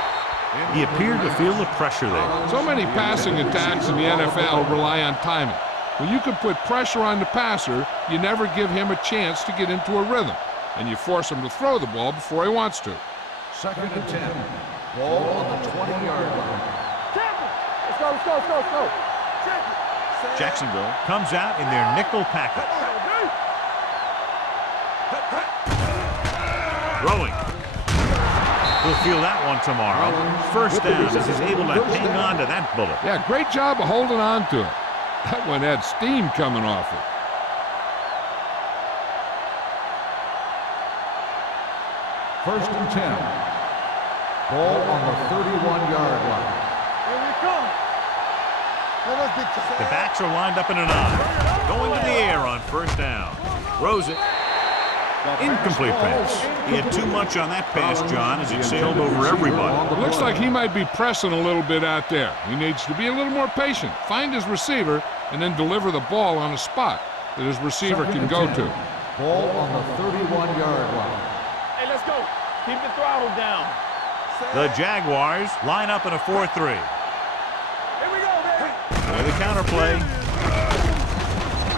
He appeared to feel the pressure there. So many passing attacks in the NFL rely on timing. When you can put pressure on the passer, you never give him a chance to get into a rhythm, and you force him to throw the ball before he wants to. Second and 10. Ball on the 20-yard line. Let's go, let's go, let's go, let's go. Jacksonville comes out in their nickel package. Throwing. We'll feel that one tomorrow. First down as he's able to hang on to that bullet. Yeah, great job of holding on to it. That one had steam coming off it. First and 10. Ball on the 31-yard line. Here we come. The backs are lined up in an I. Going to the air on first down. Throws it. Incomplete pass. He had too much on that pass, John, as it sailed over everybody. It looks like he might be pressing a little bit out there. He needs to be a little more patient, find his receiver, and then deliver the ball on a spot that his receiver can go to. Ball on the 31-yard line. Hey, let's go. Keep the throttle down. The Jaguars line up in a 4-3. Here we go, baby. With the counterplay.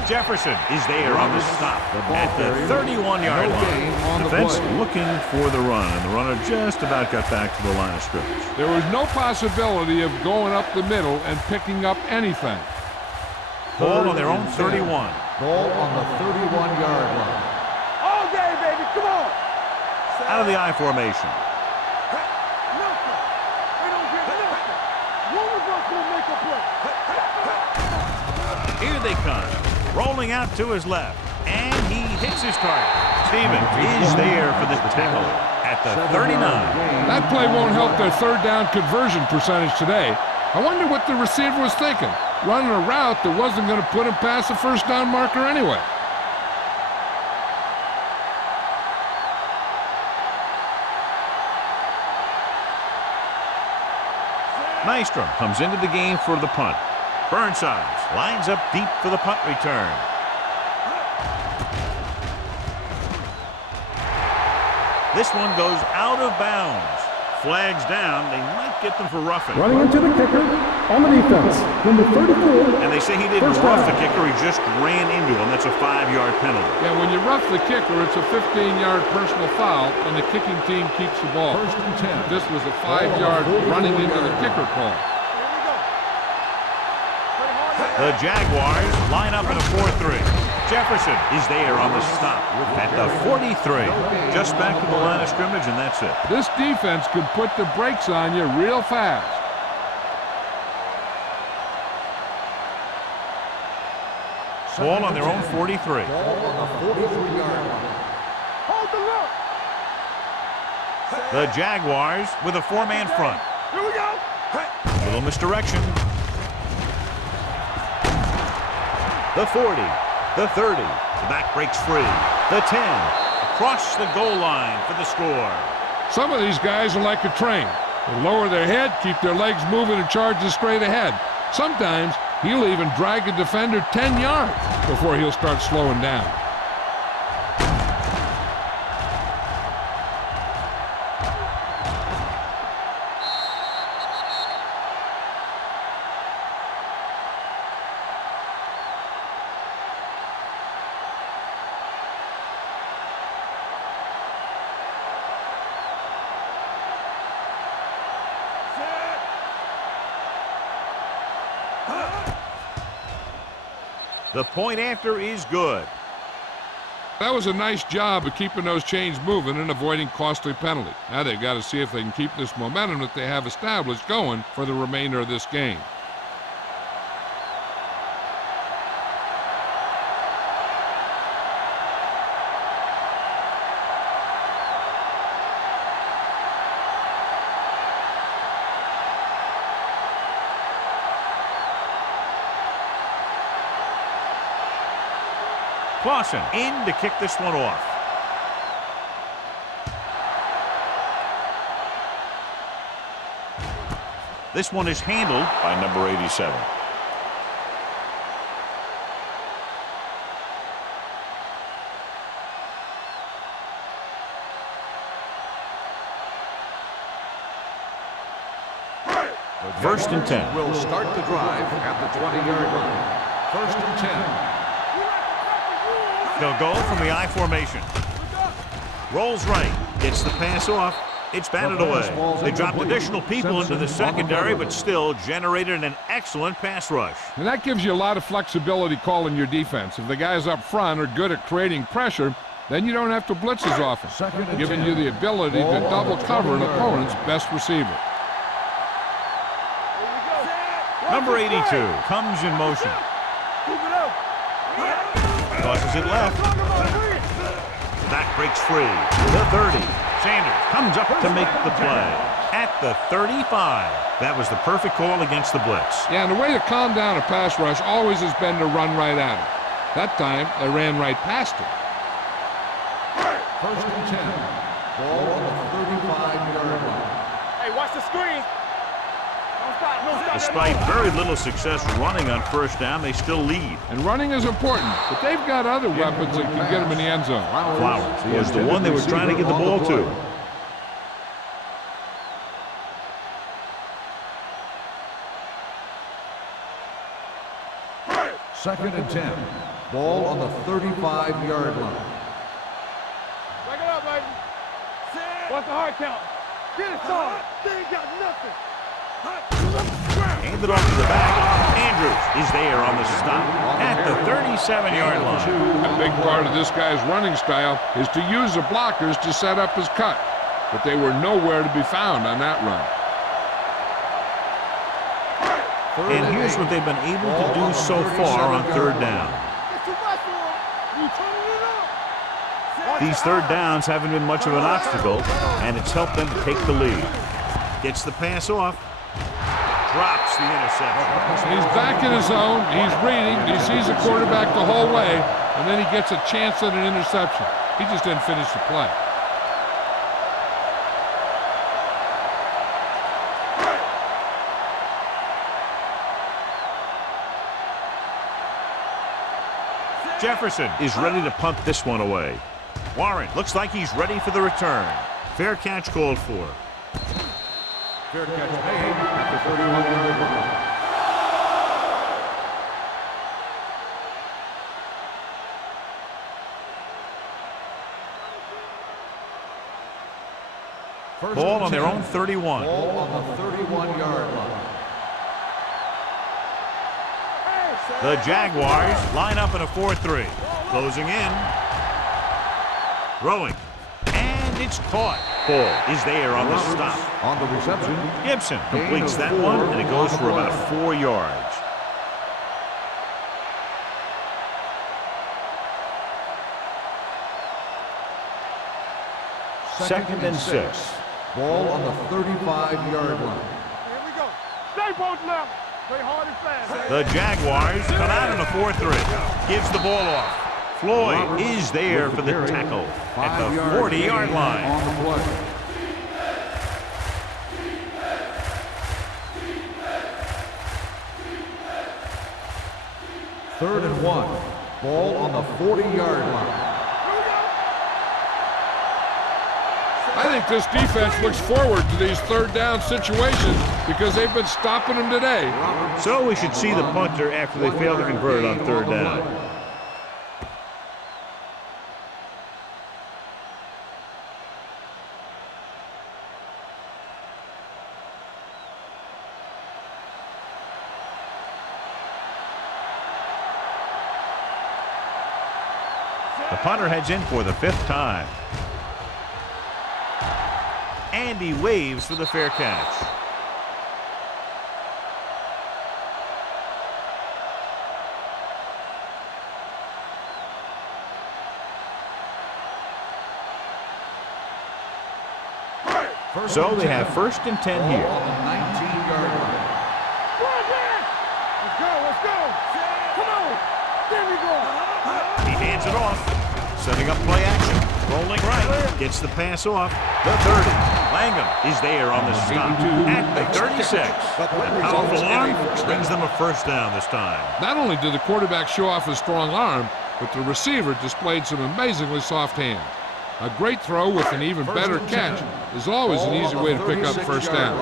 Jefferson is there on the stop at the 31-yard line. Defense looking for the run, and the runner just about got back to the line of scrimmage. There was no possibility of going up the middle and picking up anything. Ball on their own 31. Ball on the 31-yard line. All day, baby. Come on. Out of the I formation. Nothing. They don't get nothing. One of us will make a play. Here they come. Rolling out to his left. And he hits his target. Stevens is there for the tackle at the 39. That play won't help their third down conversion percentage today. I wonder what the receiver was thinking. Running a route that wasn't going to put him past the first down marker anyway. Nystrom comes into the game for the punt. Burnsides lines up deep for the punt return. This one goes out of bounds. Flags down. They might get them for roughing. Running into the kicker on the defense. Number 34. And they say he didn't rough the kicker. He just ran into him. That's a 5-yard penalty. Yeah, when you rough the kicker, it's a 15-yard personal foul, and the kicking team keeps the ball. First and 10. This was a 5-yard running into the kicker call. The Jaguars line up in a 4-3. Jefferson is there on the stop at the 43. Just back to the line of scrimmage, and that's it. This defense could put the brakes on you real fast. Ball on their own 43. Ball on the 43-yard line. Hold the look. The Jaguars with a 4-man front. Here we go. Little misdirection. The 40, the 30, the back breaks free. The 10, across the goal line for the score. Some of these guys are like a train. They lower their head, keep their legs moving, and charge straight ahead. Sometimes he'll even drag a defender 10 yards before he'll start slowing down. The point after is good. That was a nice job of keeping those chains moving and avoiding costly penalty. Now they've got to see if they can keep this momentum that they have established going for the remainder of this game. Clausen in to kick this one off. This one is handled by number 87. First and 10. Will start the drive at the 20-yard line. First and 10. They'll go from the I formation. Rolls right. Gets the pass off. It's batted away. They dropped additional people into the secondary, but still generated an excellent pass rush. And that gives you a lot of flexibility calling your defense. If the guys up front are good at creating pressure, then you don't have to blitz as often, giving you the ability to double cover an opponent's best receiver. Number 82 comes in motion. Tosses it left. Back breaks free. The 30. Sanders comes up to make the play. At the 35. That was the perfect call against the blitz. Yeah, and the way to calm down a pass rush always has been to run right at him. That time, they ran right past him. First and 10. Ball on the 35-yard line. Hey, watch the screen. Despite very little success running on first down, they still lead. And running is important, but they've got other weapons that can get them in the end zone. Flowers was the one they were trying to get the ball to. Second and 10. Ball on the 35-yard line. Break it up, baby. What's the hard count? Get it started. They ain't got nothing. Handed off to the back. Andrews is there on the stop at the 37-yard line. A big part of this guy's running style is to use the blockers to set up his cut, but they were nowhere to be found on that run. And here's what they've been able to do so far on third down. These third downs haven't been much of an obstacle, and it's helped them to take the lead. Gets the pass off. Drops the interception. He's back in his zone. He's reading. He sees the quarterback the whole way, and then he gets a chance at an interception. He just didn't finish the play. Jefferson is ready to punt this one away. Warren looks like he's ready for the return. Fair catch called for. Fair catch made at the 31-yard line. Ball on their own 31. Ball on the 31-yard line. The Jaguars line up in a 4-3. Closing in. Throwing. And it's caught. Ball is there on the stop. On the reception. Gibson completes that one, and it goes for about 4 yards. Second and 6. Ball on the 35-yard line. Here we go. Stay both left. Play hard and fast. The Jaguars come out in a 4-3. Gives the ball off. Floyd is there for the tackle at the 40-yard line. On the play. Third and 1. Ball on the 40-yard line. I think this defense looks forward to these third down situations because they've been stopping them today. So we should see the punter after they fail to convert on third down. The punter heads in for the 5th time. And he waves for the fair catch. So they have 1st and 10 here. On the 19-yard line. Let's go, let's go. Come on. There we go. He hands it off. Setting up play action. Rolling right. Gets the pass off. The 30. Langham is there on the stop at the 36. A powerful arm brings them a 1st down this time. Not only did the quarterback show off his strong arm, but the receiver displayed some amazingly soft hands. A great throw with an even better catch is always an easy way to pick up 1st down.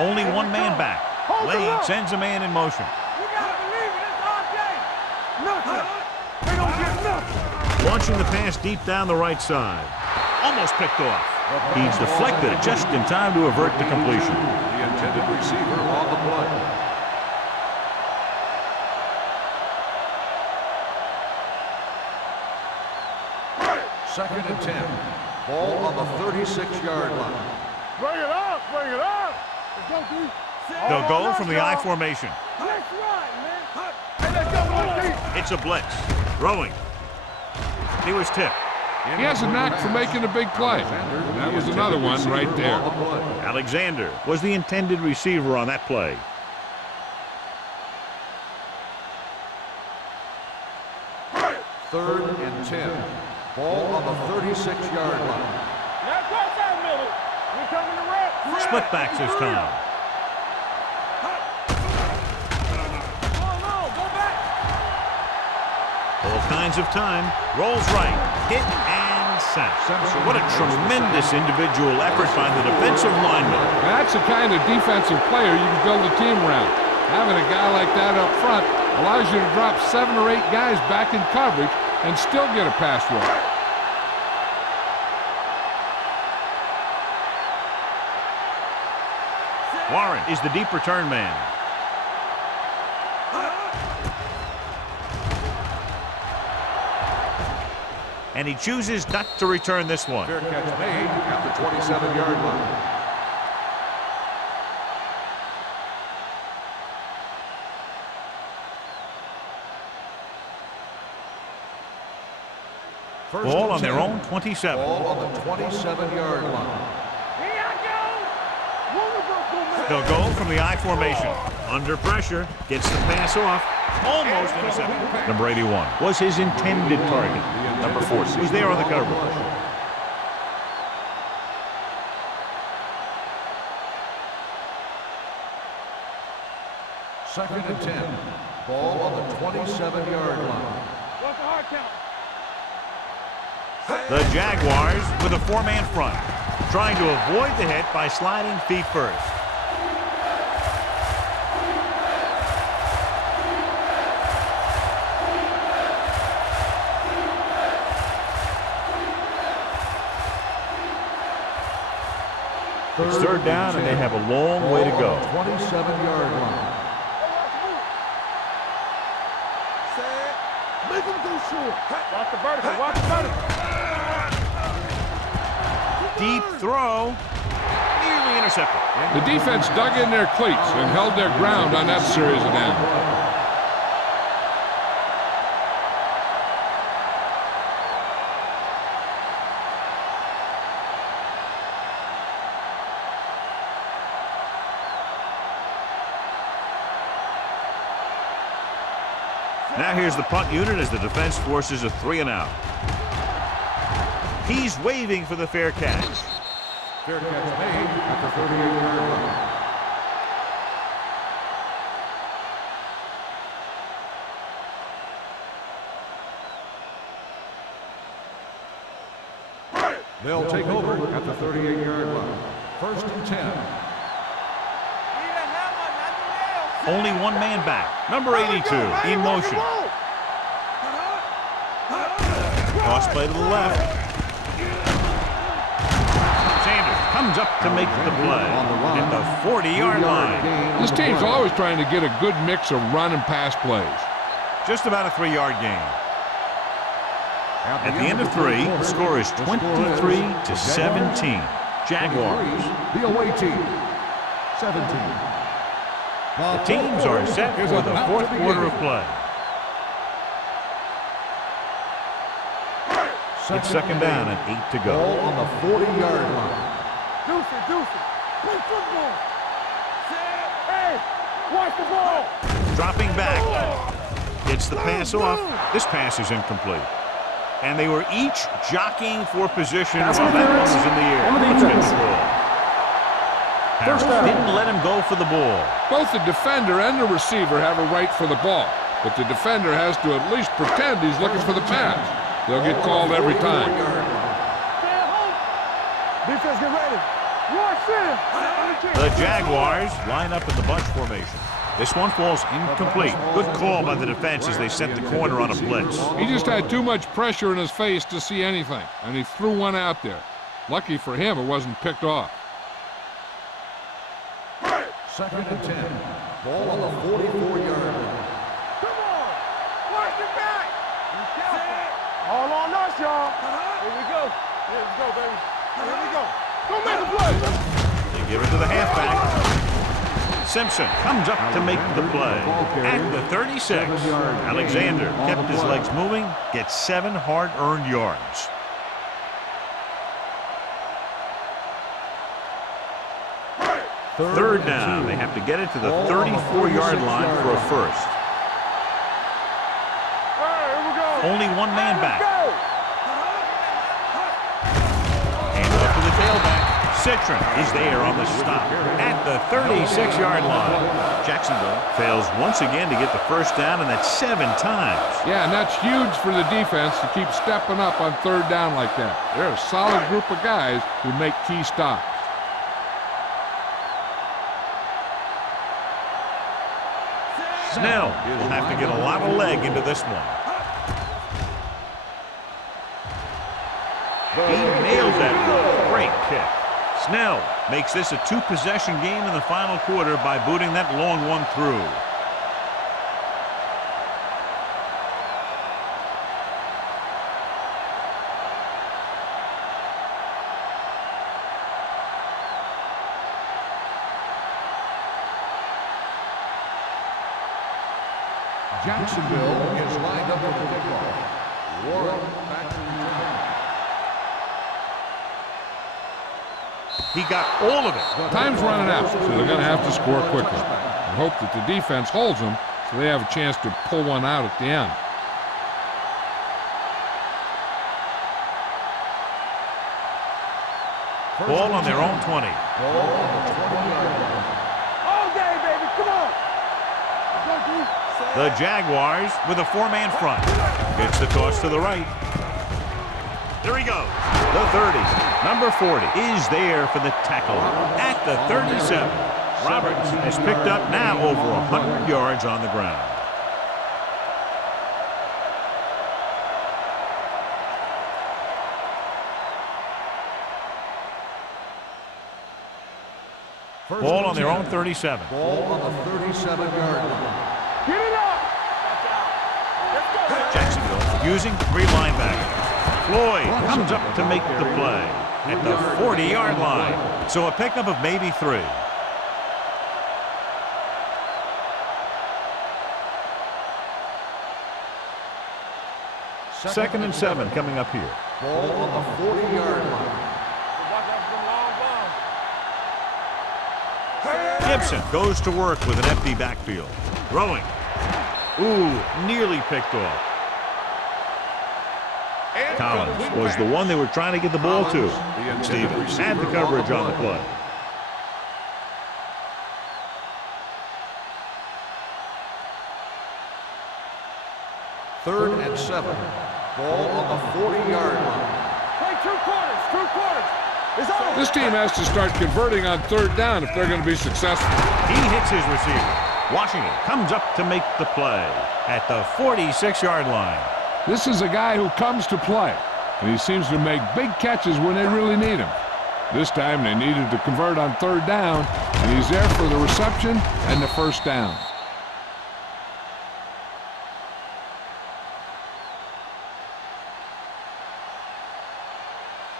Only one man back. Lane sends a man in motion. You gotta believe it. It's our game. Nothing. They don't get nothing. Launching the pass deep down the right side. Almost picked off. He's deflected it just in time to avert the completion. The intended receiver on the play. Second and 10. Ball on the 36-yard line. Bring it up. Bring it up. Let's go, D. They'll go from the I formation. Let's ride, man. Hey, let's go, one, It's a blitz. Throwing. He was tipped. He has a knack for making a big play. And that was another one right there. Alexander was the intended receiver on that play. Third and 10. Ball on the 36-yard line. Now cross that middle. We coming to rep. Split backs this time. All kinds of time. Rolls right. Hit and sack. What a tremendous individual effort by the defensive lineman. That's the kind of defensive player you can build a team around. Having a guy like that up front allows you to drop 7 or 8 guys back in coverage and still get a pass rush. Warren is the deep return man. And he chooses not to return this one. Fair catch made at the 27-yard line. Ball on their own 27. Ball on the 27-yard line. Here I go. One of us gonna make They'll go from the I formation. Under pressure, gets the pass off. Almost intercepted. Number 81 was his intended target. Number 40 was there on the coverage. Second and 10. Ball on the 27-yard line. What's the hard count? The Jaguars with a 4-man front, trying to avoid the hit by sliding feet first. It's third down, and they have a long way to go. 27-yard line. Make him go short. Watch the vertical. Watch the vertical. Deep throw, nearly intercepted. The defense dug in their cleats and held their ground on that series of downs. Now here's the punt unit as the defense forces a 3-and-out. He's waving for the fair catch. Fair catch made at the 38-yard line. They'll take over at the 38-yard line. First and 10. Only one man back. Number 82 in motion. Cross play to the left. Sanders comes up to make the play at the 40-yard line. This team's always trying to get a good mix of run and pass plays. Just about a 3-yard gain. At the end of 3, the score is 23-17. Jaguars. The away team. 17. The teams are set for the fourth quarter of play. It's second down and 8 to go. Ball on the 40-yard line. Deuce it. Play football. Hey, watch the ball. Dropping back. Gets the pass off. This pass is incomplete. And they were each jockeying for position while that one was in the air. Let's get the ball. Harris didn't let him go for the ball. Both the defender and the receiver have a right for the ball, but the defender has to at least pretend he's looking for the pass. They'll get called every time. Defense, get ready. The Jaguars line up in the bunch formation. This one falls incomplete. Good call by the defense as they set the corner on a blitz. He just had too much pressure in his face to see anything, and he threw one out there. Lucky for him, it wasn't picked off. Second and 10. Ball on the 44-yard line. Come on. Watch it back. All on us, y'all. Here we go. Here we go, baby. Here we go. Don't make a play. They give it to the halfback. Simpson comes up to make the play. At the 36, Alexander kept his legs moving, gets 7 hard-earned yards. Third down. They have to get it to the 34-yard line for a first. Only one man back. Handed up to the tailback. Citron is there on the stop at the 36-yard line. Jacksonville fails once again to get the first down, and that's 7 times. Yeah, and that's huge for the defense to keep stepping up on third down like that. They're a solid group of guys who make key stops. Snell will have to get a lot of leg into this one. He nails that one. Great kick. Snell makes this a two-possession game in the final quarter by booting that long one through. Jacksonville is lined up with the kickoff. Warren back to return. He got all of it. Time's running out, so they're going to have to score quickly. And hope that the defense holds them so they have a chance to pull one out at the end. Ball on their own 20. Ball on the 20-yard line. All day, baby. Come on. Let's go, D. The Jaguars with a four-man front. Gets the toss to the right. There he goes. The 30. Number 40 is there for the tackle at the 37. Roberts has picked up now over 100 yards on the ground. Ball on their own 37. Ball on the 37-yard line. Get it up. Jacksonville using three linebackers. Floyd comes up to make the play at the 40-yard line. So a pickup of maybe 3. Second and 7 coming up here. Ball on the 40-yard line. Watch out for the long ball. Gibson goes to work with an empty backfield. Throwing. Ooh, nearly picked off. Collins was the one they were trying to get the ball to. Stevens had the coverage on the play. Third and 7. Ball on the 40-yard line. Play 2 quarters. 2 quarters. It's over. This team has to start converting on third down if they're going to be successful. He hits his receiver. Washington comes up to make the play at the 46-yard line. This is a guy who comes to play, and he seems to make big catches when they really need him. This time they needed to convert on third down, and he's there for the reception and the first down.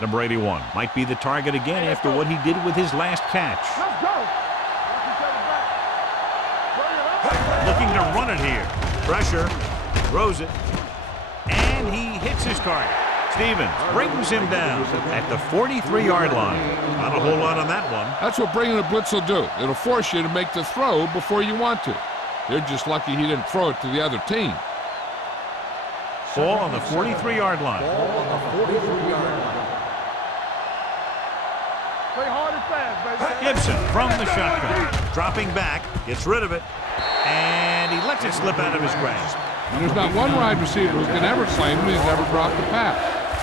Number 81 might be the target again after what he did with his last catch. Let's go. Watch each other back. Bring it up. Looking to run it here. Pressure. Throws it. And he hits his target. Stevens brings him down at the 43-yard line. Not a whole lot on that one. That's what bringing a blitz will do. It'll force you to make the throw before you want to. They're just lucky he didn't throw it to the other team. Ball on the 43-yard line. Ball on the 43-yard line. Play hard and fast, baby. Gibson from the shotgun. Dropping back. Gets rid of it. And he lets it slip out of his grasp. And there's not one wide receiver who can ever claim that he's never dropped a pass.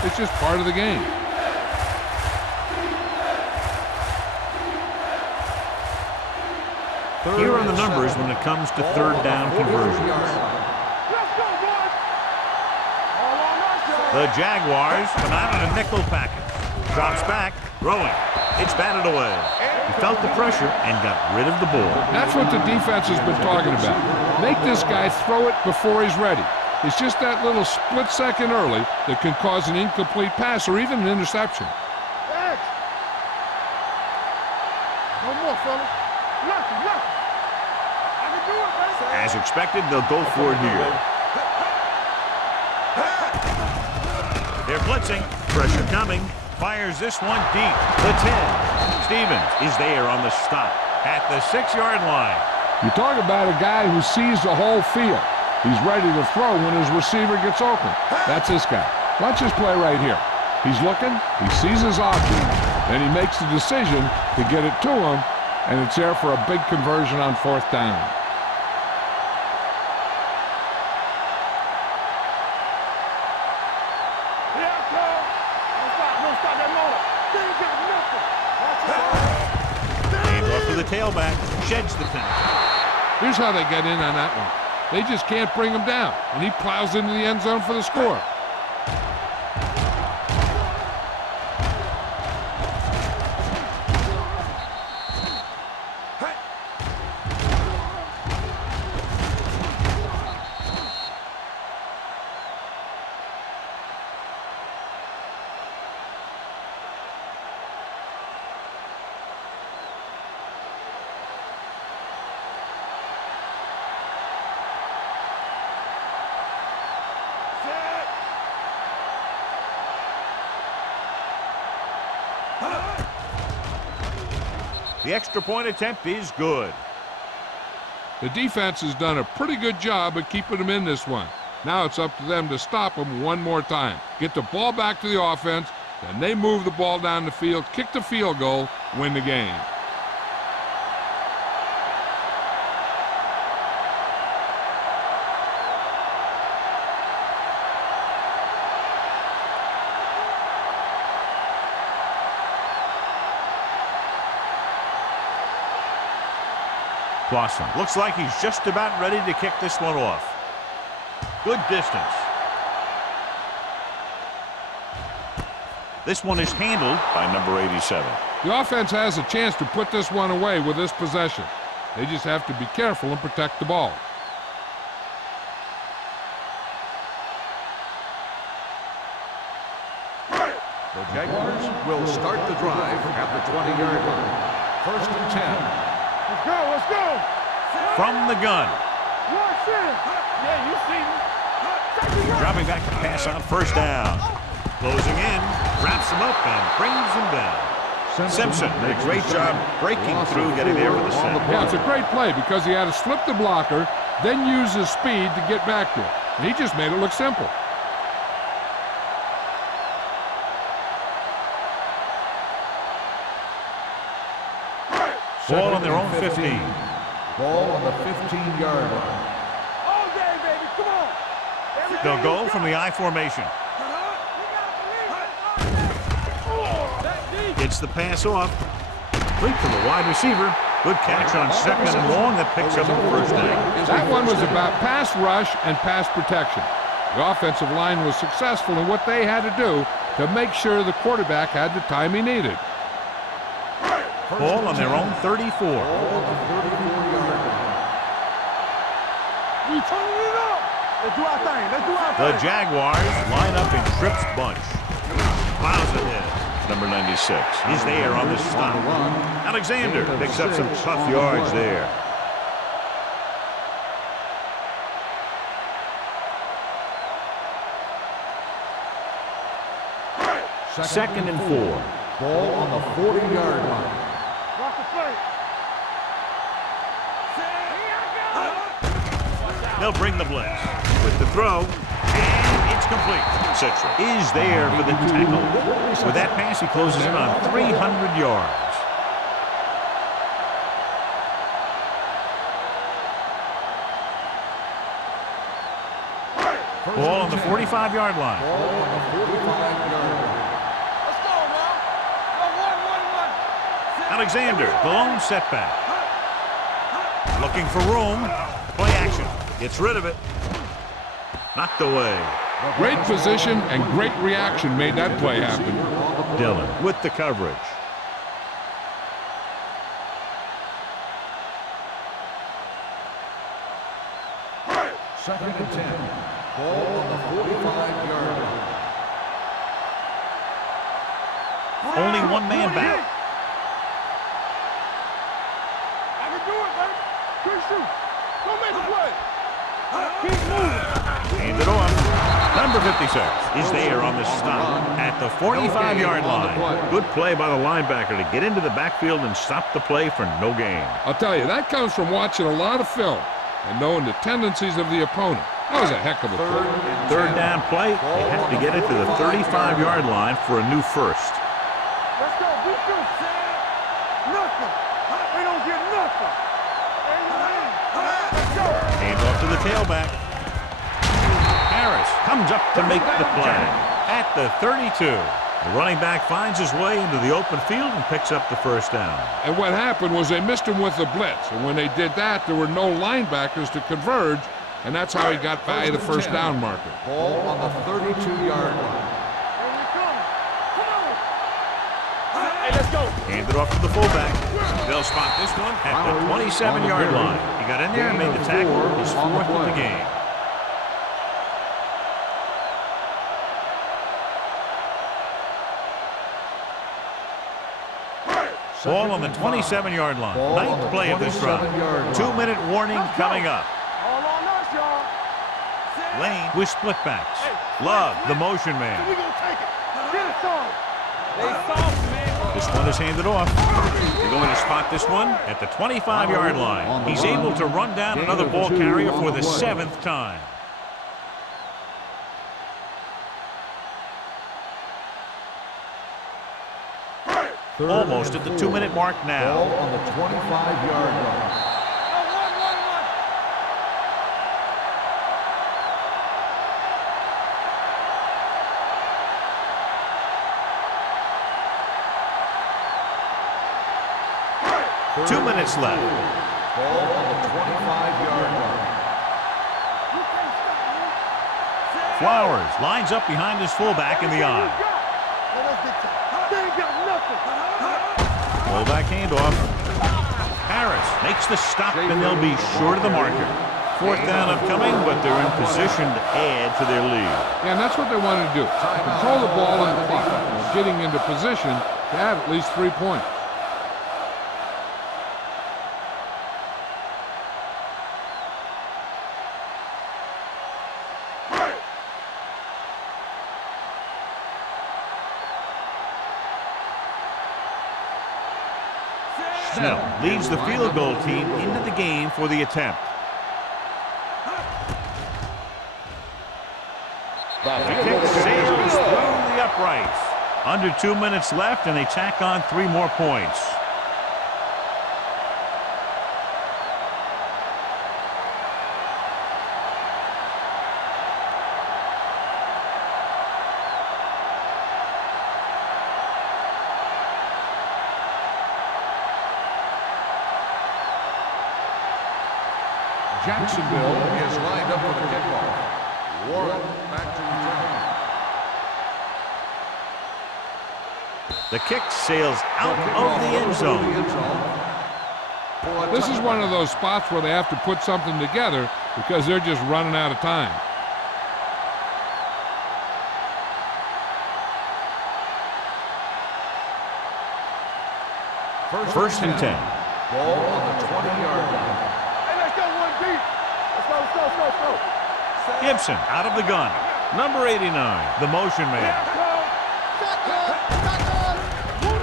It's just part of the game. Here are the numbers when it comes to third down conversions. Let's go, boys. All on us, y'all. The Jaguars come out in a nickel package. Drops back, throwing. It's batted away. He felt the pressure and got rid of the ball. That's what the defense has been talking about. Make this guy throw it before he's ready. It's just that little split second early that can cause an incomplete pass or even an interception. X. No more, fellas. Lucky. I can do it, baby. As expected, they'll go for it here. They're blitzing. Pressure coming. Fires this one deep. The 10. Stevens is there on the stop at the 6-yard line. You talk about a guy who sees the whole field. He's ready to throw when his receiver gets open. That's this guy. Watch this play right here. He's looking, he sees his option, then he makes the decision to get it to him, and it's there for a big conversion on fourth down. Hands off to the tailback. Sheds the penalty. Here's how they get in on that one. They just can't bring him down, and he plows into the end zone for the score. The extra point attempt is good. The defense has done a pretty good job of keeping them in this one. Now it's up to them to stop them one more time. Get the ball back to the offense, then they move the ball down the field, kick the field goal, win the game. Clausen looks like he's just about ready to kick this one off. Good distance. This one is handled by number 87. The offense has a chance to put this one away with this possession. They just have to be careful and protect the ball. The Jaguars will start the drive at the 20-yard line. 1st and 10. Let's go, let's go. From the gun. Watch it. Yeah, you see me. Dropping back to pass on 1st down. Closing in, wraps him up and brings him down. Simpson did a great job breaking through, getting there for the sack. Yeah, it's a great play because he had to slip the blocker, then use his speed to get back there. And he just made it look simple. Ball on their own 15. Ball on the 15-yard line. All day, baby, come on. They'll go from the I formation. Gets the pass off. Complete to the wide receiver. Good catch on 2nd and long that picks up the 1st down. That one was about pass rush and pass protection. The offensive line was successful in what they had to do to make sure the quarterback had the time he needed. Ball on their own 34. We turning it up. Let's do our thing. Let's do our thing. The Jaguars line up in Tripp's bunch. Plows ahead. Number 96 is there on the stop. Alexander picks up some tough yards there. Second and 4. Ball on the 40-yard line. Watch the play. They'll bring the blitz with the throw, and it's complete. Citra is there for the tackle. With that pass, he closes in on 300 yards. Ball on the 45-yard line. Ball on the 45-yard line. Let's go, man. Go, 1. Alexander, the lone setback. Looking for room. Play action. Gets rid of it. Knocked away. Great position and great reaction made that play happen. Dillon with the coverage. Second and 10. Ball on the 45-yard line. Only one man back. I can do it, baby. Quick shoot. Go make a play. Keep moving. Hand it off. Number 56 is there on the stop at the 45-yard line. Good play by the linebacker to get into the backfield and stop the play for no gain. I'll tell you, that comes from watching a lot of film and knowing the tendencies of the opponent. That was a heck of a play. 3rd down play. They have to get it to the 35-yard line for a new first. Let's go. We do. Nothing. We don't get nothing. Let's go. Hand off to the tailback. Harris comes up to make the play at the 32. The running back finds his way into the open field and picks up the 1st down. And what happened was they missed him with the blitz. And when they did that, there were no linebackers to converge, and that's how he got by the first down marker. Ball on the 32-yard line. Hey, let's go. Hand it off to the fullback. They'll spot this one at the 27-yard line. He got in there and made the tackle. His fourth of the game. Ball on the 27-yard line. Ninth play of this drive. 2-minute warning coming up. All on us, y'all. Lane with split backs. Love, the motion man. We gonna take it. Get it on. They soft, man. This one is handed off. They're going to spot this one at the 25-yard line. He's able to run down another ball carrier for the 7th time. Almost at the 2-minute mark Ball now. on the 25-yard line. Two minutes left. Ball on the 25-yard line. Flowers lines up behind his fullback in the eye. They ain't got nothing. Fullback handoff. Harris makes the stop, and they'll be short of the marker. 4th down upcoming, but they're in position to add to their lead. Yeah, and that's what they wanted to do. Control the ball and the clock, getting into position to add at least 3 points. Snell leads the field goal team into the game for the attempt. The kick sails through the uprights. Under 2 minutes left, and they tack on 3 more points. Jacksonville is lined up for the kickoff. Warren back to return. The kick sails out of the end zone. This is one of those spots where they have to put something together because they're just running out of time. First and 10. Ball on the 20-yard line. Hey, let's go one deep. Let's go. Gibson out of the gun. Number 89, the motion man.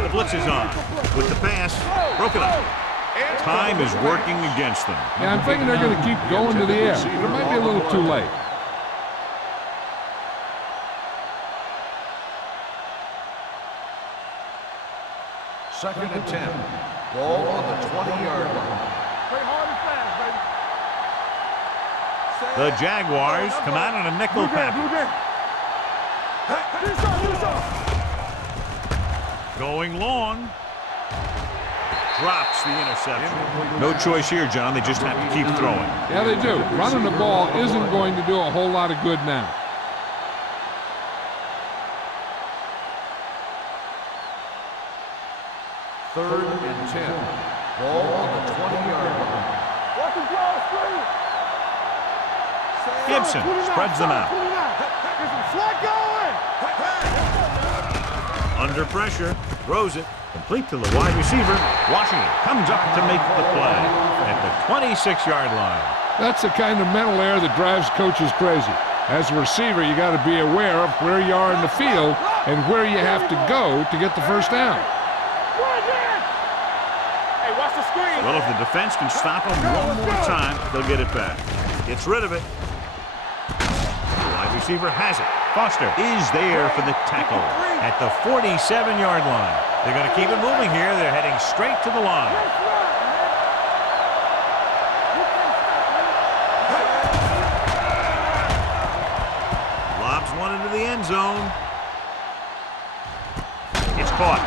The blitz is on. With the pass, broken up. Time is working against them. Yeah, I'm thinking they're going to keep going to the air. It might be a little too late. Second and 10. Ball on the 20-yard line. Play hard and fast, baby. The Jaguars come out in a nickel package. Going long. Drops the interception. No choice here, John. They just have to keep throwing. Yeah, they do. Running the ball isn't going to do a whole lot of good now. Third and 10. Ball on the 20-yard line. Watch him draw a screen. Gibson spreads them out. Get some slack going. Under pressure, throws it, complete to the wide receiver. Washington comes up to make the play at the 26-yard line. That's the kind of mental error that drives coaches crazy. As a receiver, you got to be aware of where you are in the field and where you have to go to get the first down. Hey, watch the screen. Well, if the defense can stop him one more time, they'll get it back. Gets rid of it. The wide receiver has it. Foster is there for the tackle at the 47-yard line. They're going to keep it moving here. They're heading straight to the line. Lobs one into the end zone. It's caught.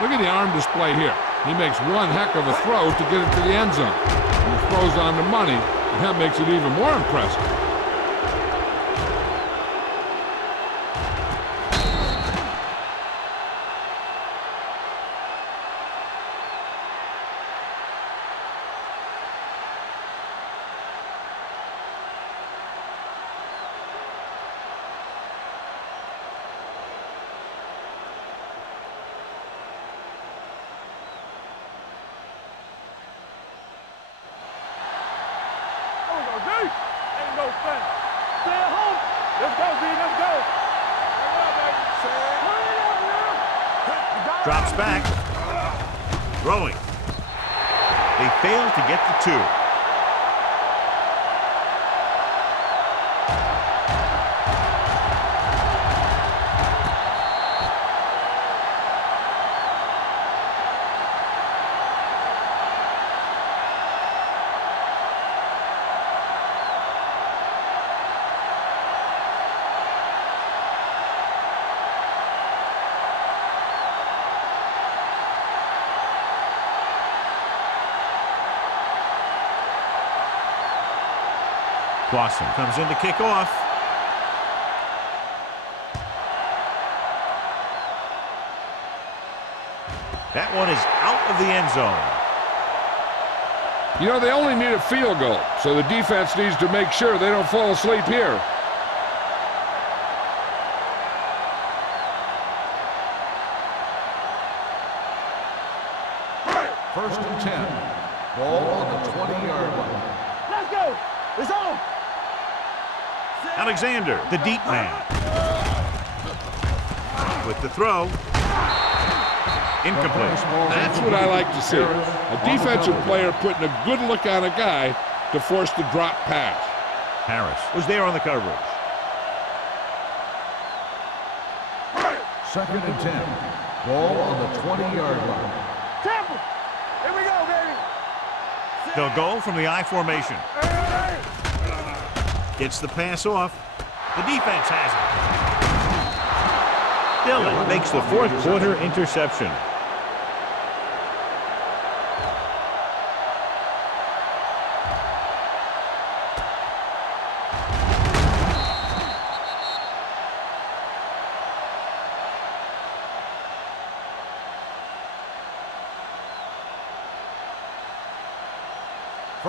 Look at the arm display here. He makes one heck of a throw to get it to the end zone. He throws on the money That makes it even more impressive. Ain't no thing. Stay at home. Let's go, B. Let's go. Drops back. Throwing. They fail to get the 2. Clausen comes in to kick off. That one is out of the end zone. You know, they only need a field goal, so the defense needs to make sure they don't fall asleep here. First and 10. Ball on the 20-yard line. Let's go. It's on. Alexander, the deep man. With the throw. Incomplete. That's what I like to see. A defensive player putting a good look on a guy to force the drop pass. Harris was there on the coverage. Second and 10. Ball on the 20-yard line. Tampa. Here we go, baby. They'll go from the I formation. Gets the pass off. The defense has it. Dillon makes the 4th quarter interception.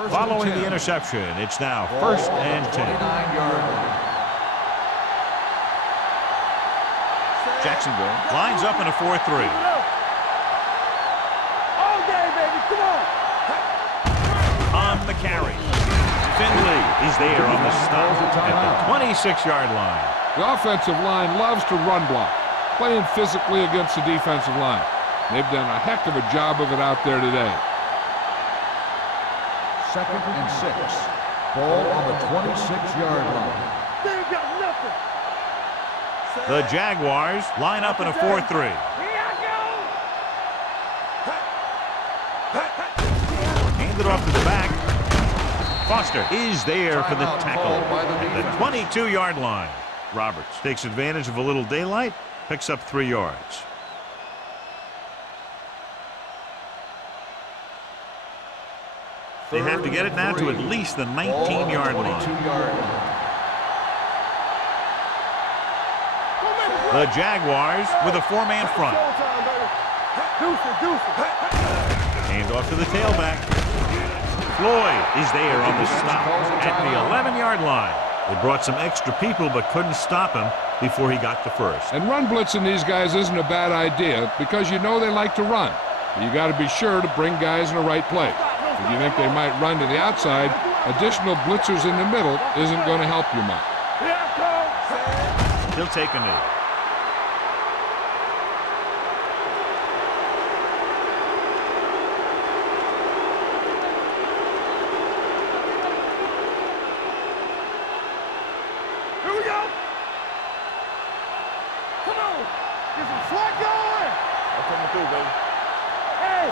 Following the interception, it's now first and 10. Jacksonville lines up in a 4-3. All day, baby. Come on. On the carry. Finley is there on the stop at the 26-yard line. The offensive line loves to run block, playing physically against the defensive line. They've done a heck of a job of it out there today. Second and 6. Ball on the 26-yard line. They ain't got nothing. The Jaguars line up in a 4-3. Here I Handed off to the back. Foster is there for the tackle at the 22-yard line. Roberts takes advantage of a little daylight, picks up 3 yards. They have to get it now to at least the 19-yard line. The Jaguars with a 4-man front. Hand off to the tailback. Floyd is there on the stop at the 11-yard line. They brought some extra people but couldn't stop him before he got the first. And run blitzing these guys isn't a bad idea because you know they like to run. You got to be sure to bring guys in the right place. If you think they might run to the outside, additional blitzers in the middle isn't going to help you much. He'll take a knee. Here we go. Come on. Get some slack going. I'm coming through, baby. Hey,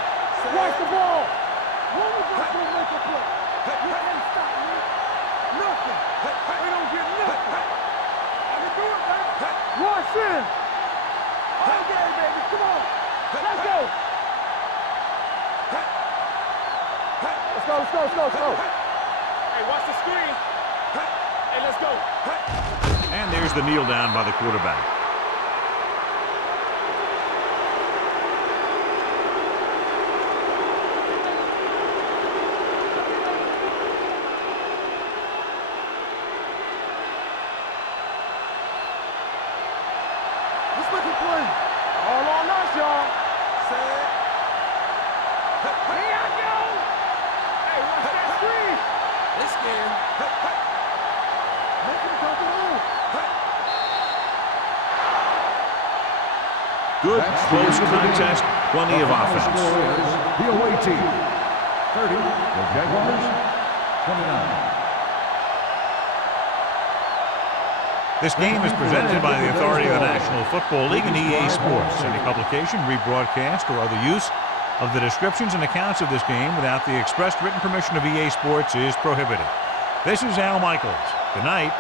watch the ball. When we go to make a play, you can't stop me. Nothing. They don't get nothing. I can do it, baby. Rush in. All day, baby. Come on. Let's go. Let's go. Hey, Hey, watch the screen. Hey, let's go. And there's the kneel down by the quarterback. Let's make a play. All on us, y'all. Set. Here I go. Hey, watch that screen. They scared. Make him come through. Good, close contest, plenty of offense. Score is the away team 30, the Jaguars 29. This game is presented by the authority of the National Football League and EA Sports. Any publication, rebroadcast, or other use of the descriptions and accounts of this game without the expressed written permission of EA Sports is prohibited. This is Al Michaels. Good night.